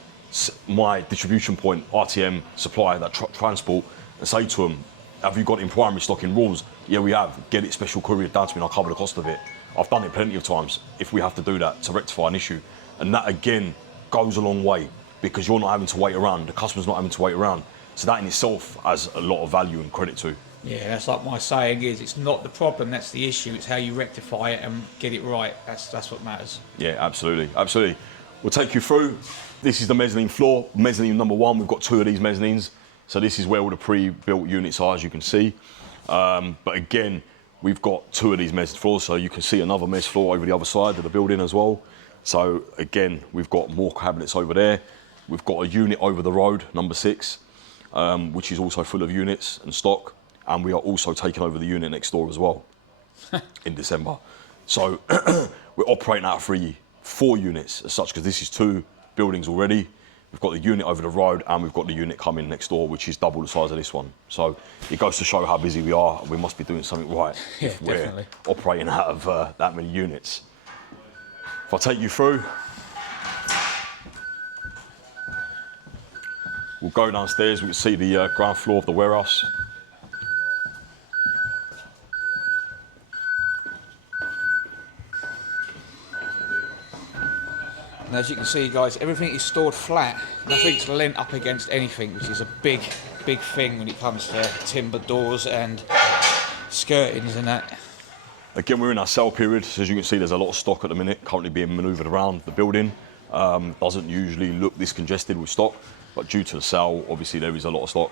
my distribution point, RTM supplier, that transport, and say to them, have you got in primary stock in Rawls? Yeah, we have. Get it special courier down to me and I'll cover the cost of it. I've done it plenty of times if we have to do that to rectify an issue. And that again goes a long way because you're not having to wait around, the customer's not having to wait around. So that in itself has a lot of value and credit to. Yeah, that's like my saying is, it's not the problem, that's the issue. It's how you rectify it and get it right. That's what matters. Yeah, absolutely, absolutely. We'll take you through. This is the mezzanine floor. Mezzanine number 1, we've got 2 of these mezzanines. So this is where all the pre-built units are, as you can see. But again, we've got 2 of these mezz floors, so you can see another mezz floor over the other side of the building as well. So again, we've got more cabinets over there. We've got a unit over the road, number 6, which is also full of units and stock. And we are also taking over the unit next door as well in December. So we're operating out of 4 units as such, because this is 2 buildings already. We've got the unit over the road and we've got the unit coming next door, which is double the size of this one. So it goes to show how busy we are. We must be doing something right if we're definitely operating out of that many units. If I take you through, we'll go downstairs. We can see the ground floor of the warehouse. And as you can see, guys, everything is stored flat. Nothing's lent up against anything, which is a big thing when it comes to timber doors and skirtings and that. Again, we're in our sale period. So as you can see, there's a lot of stock at the minute currently being manoeuvred around the building. Doesn't usually look this congested with stock, but due to the sale, obviously there is a lot of stock.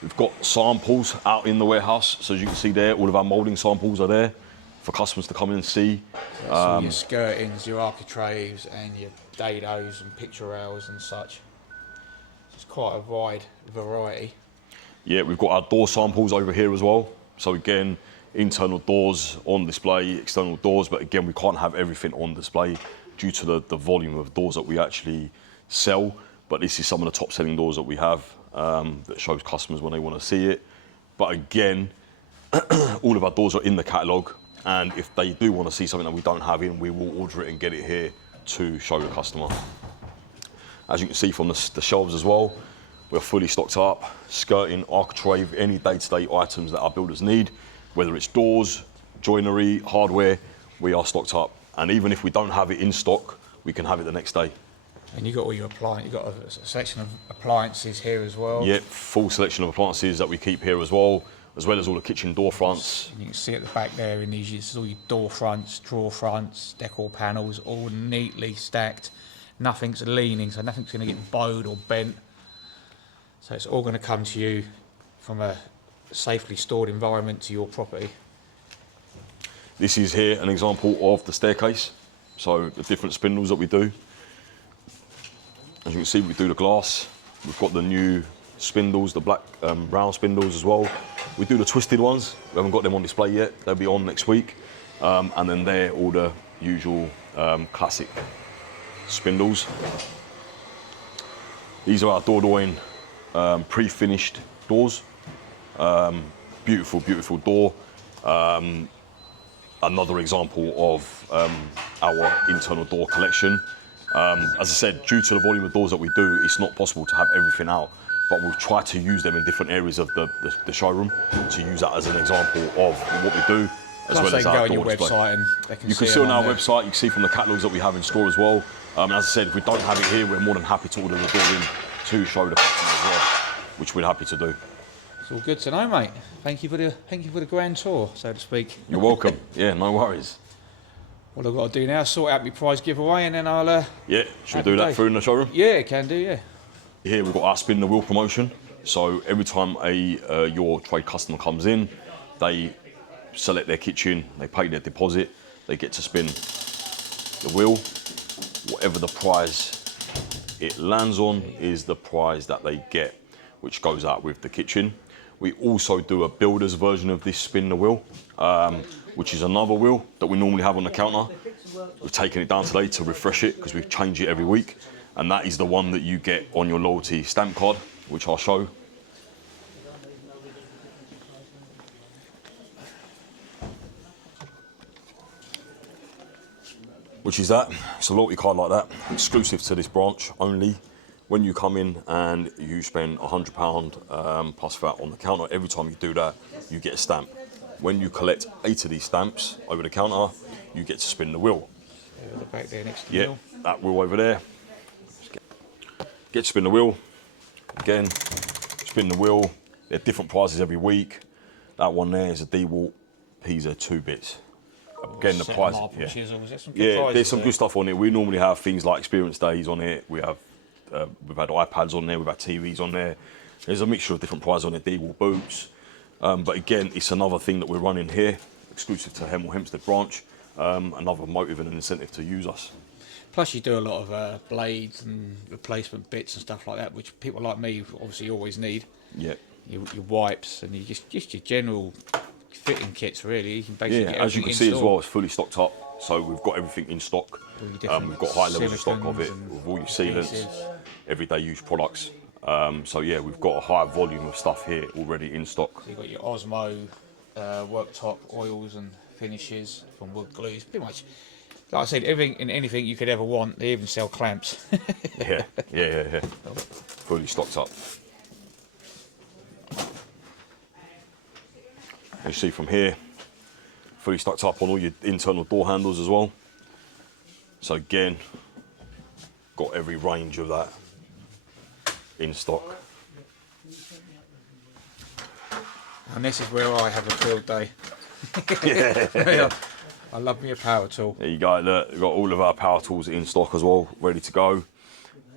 We've got samples out in the warehouse. So as you can see there, all of our moulding samples are there for customers to come in and see. So all your skirtings, your architraves and your dados and pictorials and such. It's quite a wide variety. Yeah, we've got our door samples over here as well. So again, internal doors on display, external doors, but again, we can't have everything on display due to the volume of doors that we actually sell. But this is some of the top selling doors that we have that shows customers when they want to see it. But again, all of our doors are in the catalogue. And if they do want to see something that we don't have in, we will order it and get it here to show the customer. As you can see from the shelves as well, we're fully stocked up. Skirting, architrave, any day-to-day items that our builders need, whether it's doors, joinery, hardware, we are stocked up. And even if we don't have it in stock, we can have it the next day. And you've got all your appliances, you've got a selection of appliances here as well. Yep, full selection of appliances that we keep here as well as all the kitchen door fronts. You can see at the back there in these, it's all your door fronts, drawer fronts, decor panels, all neatly stacked. Nothing's leaning, so nothing's going to get bowed or bent. So it's all going to come to you from a safely stored environment to your property. This is here an example of the staircase. So the different spindles that we do. As you can see, we do the glass. We've got the new spindles, the black round spindles as well. We do the twisted ones. We haven't got them on display yet. They'll be on next week. And then they're all the usual classic spindles. These are our door doing pre-finished doors. Beautiful, beautiful door. Another example of our internal door collection. As I said, due to the volume of doors that we do, it's not possible to have everything out, but we'll try to use them in different areas of the showroom to use that as an example of what we do, as well as our door display. You can see on our website, you can see from the catalogues that we have in store as well. As I said, if we don't have it here, we're more than happy to order the door in to show the customer as well, which we're happy to do. It's all good to know, mate. Thank you for the grand tour, so to speak. You're welcome. Yeah, no worries. What I've got to do now is sort out my prize giveaway, and then I'll. Yeah, should we do that through in the showroom? Yeah, can do. Yeah. Here we've got our spin the wheel promotion. So every time your trade customer comes in, they select their kitchen, they pay their deposit, they get to spin the wheel. Whatever the prize it lands on is the prize that they get, which goes out with the kitchen. We also do a builder's version of this spin the wheel, which is another wheel that we normally have on the counter. We've taken it down today to refresh it because we change it every week. And that is the one that you get on your loyalty stamp card, which I'll show. which is that. It's a loyalty card like that, exclusive to this branch only. When you come in and you spend £100 plus VAT on the counter, every time you do that, you get a stamp. When you collect 8 of these stamps over the counter, you get to spin the wheel. Yeah, the back there next to the Yeah, wheel. that wheel over there. Get to spin the wheel. Again, spin the wheel. They're different prices every week. That one there is a DeWalt Pisa 2 bits. Again, the price. Yeah, there's some good stuff on it. We normally have things like experience days on it. We've had iPads on there. We've had TVs on there. There's a mixture of different prices on it. DeWalt boots. But again, it's another thing that we're running here, exclusive to Hemel Hempstead branch. Another motive and an incentive to use us. Plus, you do a lot of blades and replacement bits and stuff like that, which people like me obviously always need. Yeah. Your wipes and you just your general fitting kits, really. You can basically get as you can see as well, it's fully stocked up. So we've got everything in stock. We've got high levels of stock of it with all your sealants, everyday use products. So yeah, we've got a high volume of stuff here already in stock. So you've got your Osmo, Worktop oils and finishes from wood glues, pretty much. Like I said, everything and anything you could ever want. They even sell clamps. yeah. Fully stocked up. As you see from here, fully stocked up on all your internal door handles as well. So again, got every range of that in stock. And this is where I have a field day. Yeah. I love me a power tool. There you go, look, we've got all of our power tools in stock as well, ready to go.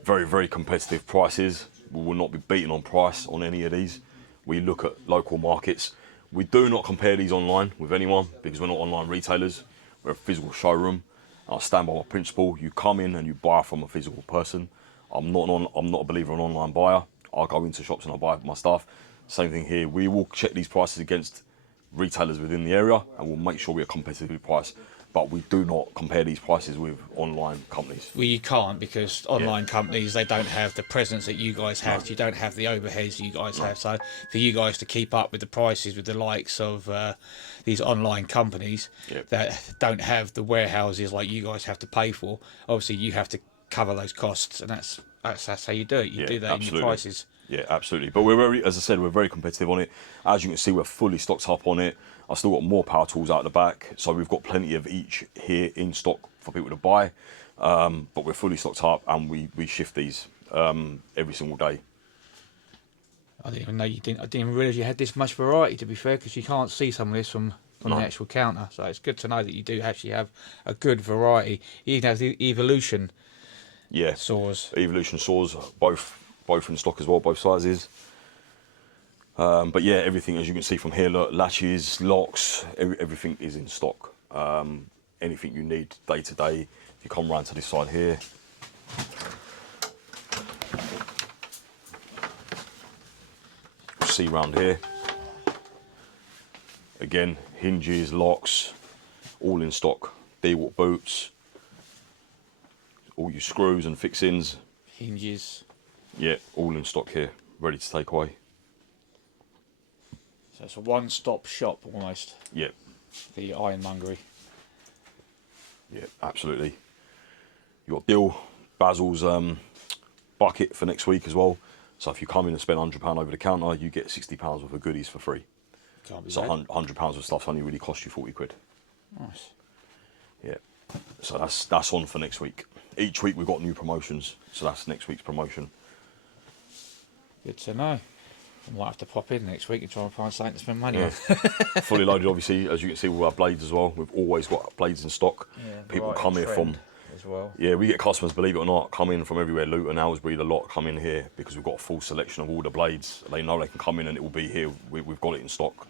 Very, very competitive prices. We will not be beaten on price on any of these. We look at local markets. We do not compare these online with anyone because we're not online retailers. We're a physical showroom. I stand by my principle. You come in and you buy from a physical person. I'm not a believer in an online buyer. I go into shops and I buy my stuff. Same thing here. We will check these prices against retailers within the area and we'll make sure we are competitively priced. But we do not compare these prices with online companies. Well, you can't because online companies, they don't have the presence that you guys have. No. You don't have the overheads you guys have. So for you guys to keep up with the prices with the likes of these online companies that don't have the warehouses like you guys have to pay for, obviously you have to cover those costs, and that's how you do it. You do that in your prices. Yeah, absolutely. But we're very, as I said, we're very competitive on it. As you can see, we're fully stocked up on it. I've still got more power tools out the back, so we've got plenty of each here in stock for people to buy. But we're fully stocked up, and we shift these every single day. I didn't even know you didn't. I didn't even realise you had this much variety. To be fair, because you can't see some of this from the actual counter. So it's good to know that you do actually have a good variety. You even have the Evolution. Saws. Evolution saws, both in stock as well, both sizes. But yeah, everything, as you can see from here, look, latches, locks, everything is in stock. Anything you need day to day. If you come round to this side here, see round here. Again, hinges, locks, all in stock. DeWalt boots, all your screws and fixings. Hinges. Yeah, all in stock here, ready to take away. So it's a one-stop shop almost. Yeah. The ironmongery. Yeah, absolutely. You got Dill, Basil's bucket for next week as well. So if you come in and spend £100 over the counter, you get £60 worth of goodies for free. Can't be so bad. £100 of stuff's only really cost you 40 quid. Nice. Yeah. So that's on for next week. Each week we've got new promotions, so that's next week's promotion. Good to know. I might have to pop in next week and try and find something to spend money on. Fully loaded, obviously, as you can see with our blades as well. We've always got blades in stock. People come here from as well. Yeah, we get customers, believe it or not, come in from everywhere. Luton, Aylesbury, a lot come in here because we've got a full selection of all the blades. They know they can come in and it will be here. We've got it in stock.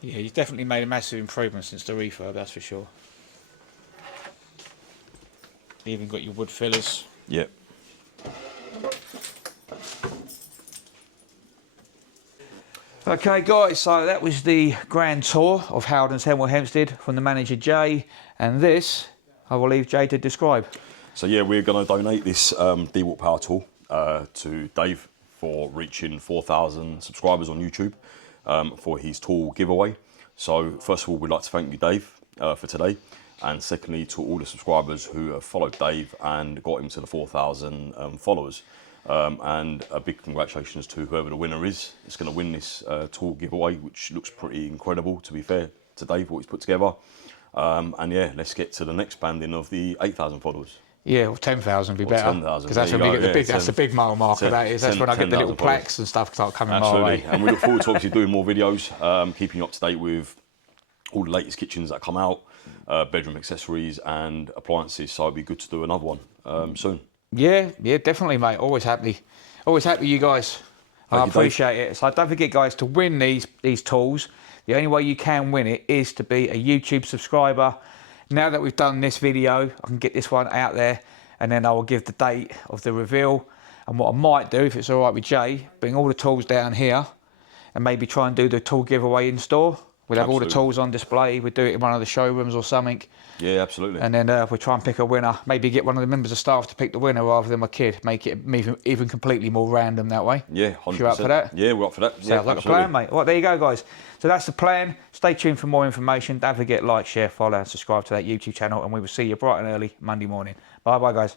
Yeah, you've definitely made a massive improvement since the refurb, that's for sure. You even got your wood fillers. Yep. Okay guys, so that was the grand tour of Howdens Hemel Hempstead from the manager Jay, and this I will leave Jay to describe. So yeah, we're going to donate this DeWalt power tool to Dave for reaching 4,000 subscribers on YouTube for his tool giveaway. So first of all, we'd like to thank you, Dave, for today. and secondly to all the subscribers who have followed Dave and got him to the 4,000 followers. And a big congratulations to whoever the winner is. It's going to win this tool giveaway, which looks pretty incredible, to be fair to Dave, what he's put together. And yeah, let's get to the next banding of the 8,000 followers. Yeah, well, 10,000 would be better. 10,000. Because that's when we get the big. That's the big mile marker. That is. That's when I get the little plaques and stuff start coming my way. And we look forward to obviously doing more videos, keeping you up to date with all the latest kitchens that come out, bedroom accessories and appliances. So it'd be good to do another one soon. Yeah, definitely, mate. Always happy you guys. I appreciate it. So don't forget, guys, to win these tools, the only way you can win it is to be a YouTube subscriber. Now that we've done this video, I can get this one out there, and then I will give the date of the reveal. And what I might do, if it's all right with Jay, bring all the tools down here, and maybe try and do the tool giveaway in store. We'll have all the tools on display. We'll do it in one of the showrooms or something. Yeah, absolutely. And then we'll try and pick a winner. Maybe get one of the members of staff to pick the winner rather than my kid. Make it even completely more random that way. Yeah, 100%. You up for that? Yeah, we're up for that. Sounds like a plan, mate. Well, there you go, guys. So that's the plan. Stay tuned for more information. Don't forget, like, share, follow, and subscribe to that YouTube channel. And we will see you bright and early Monday morning. Bye-bye, guys.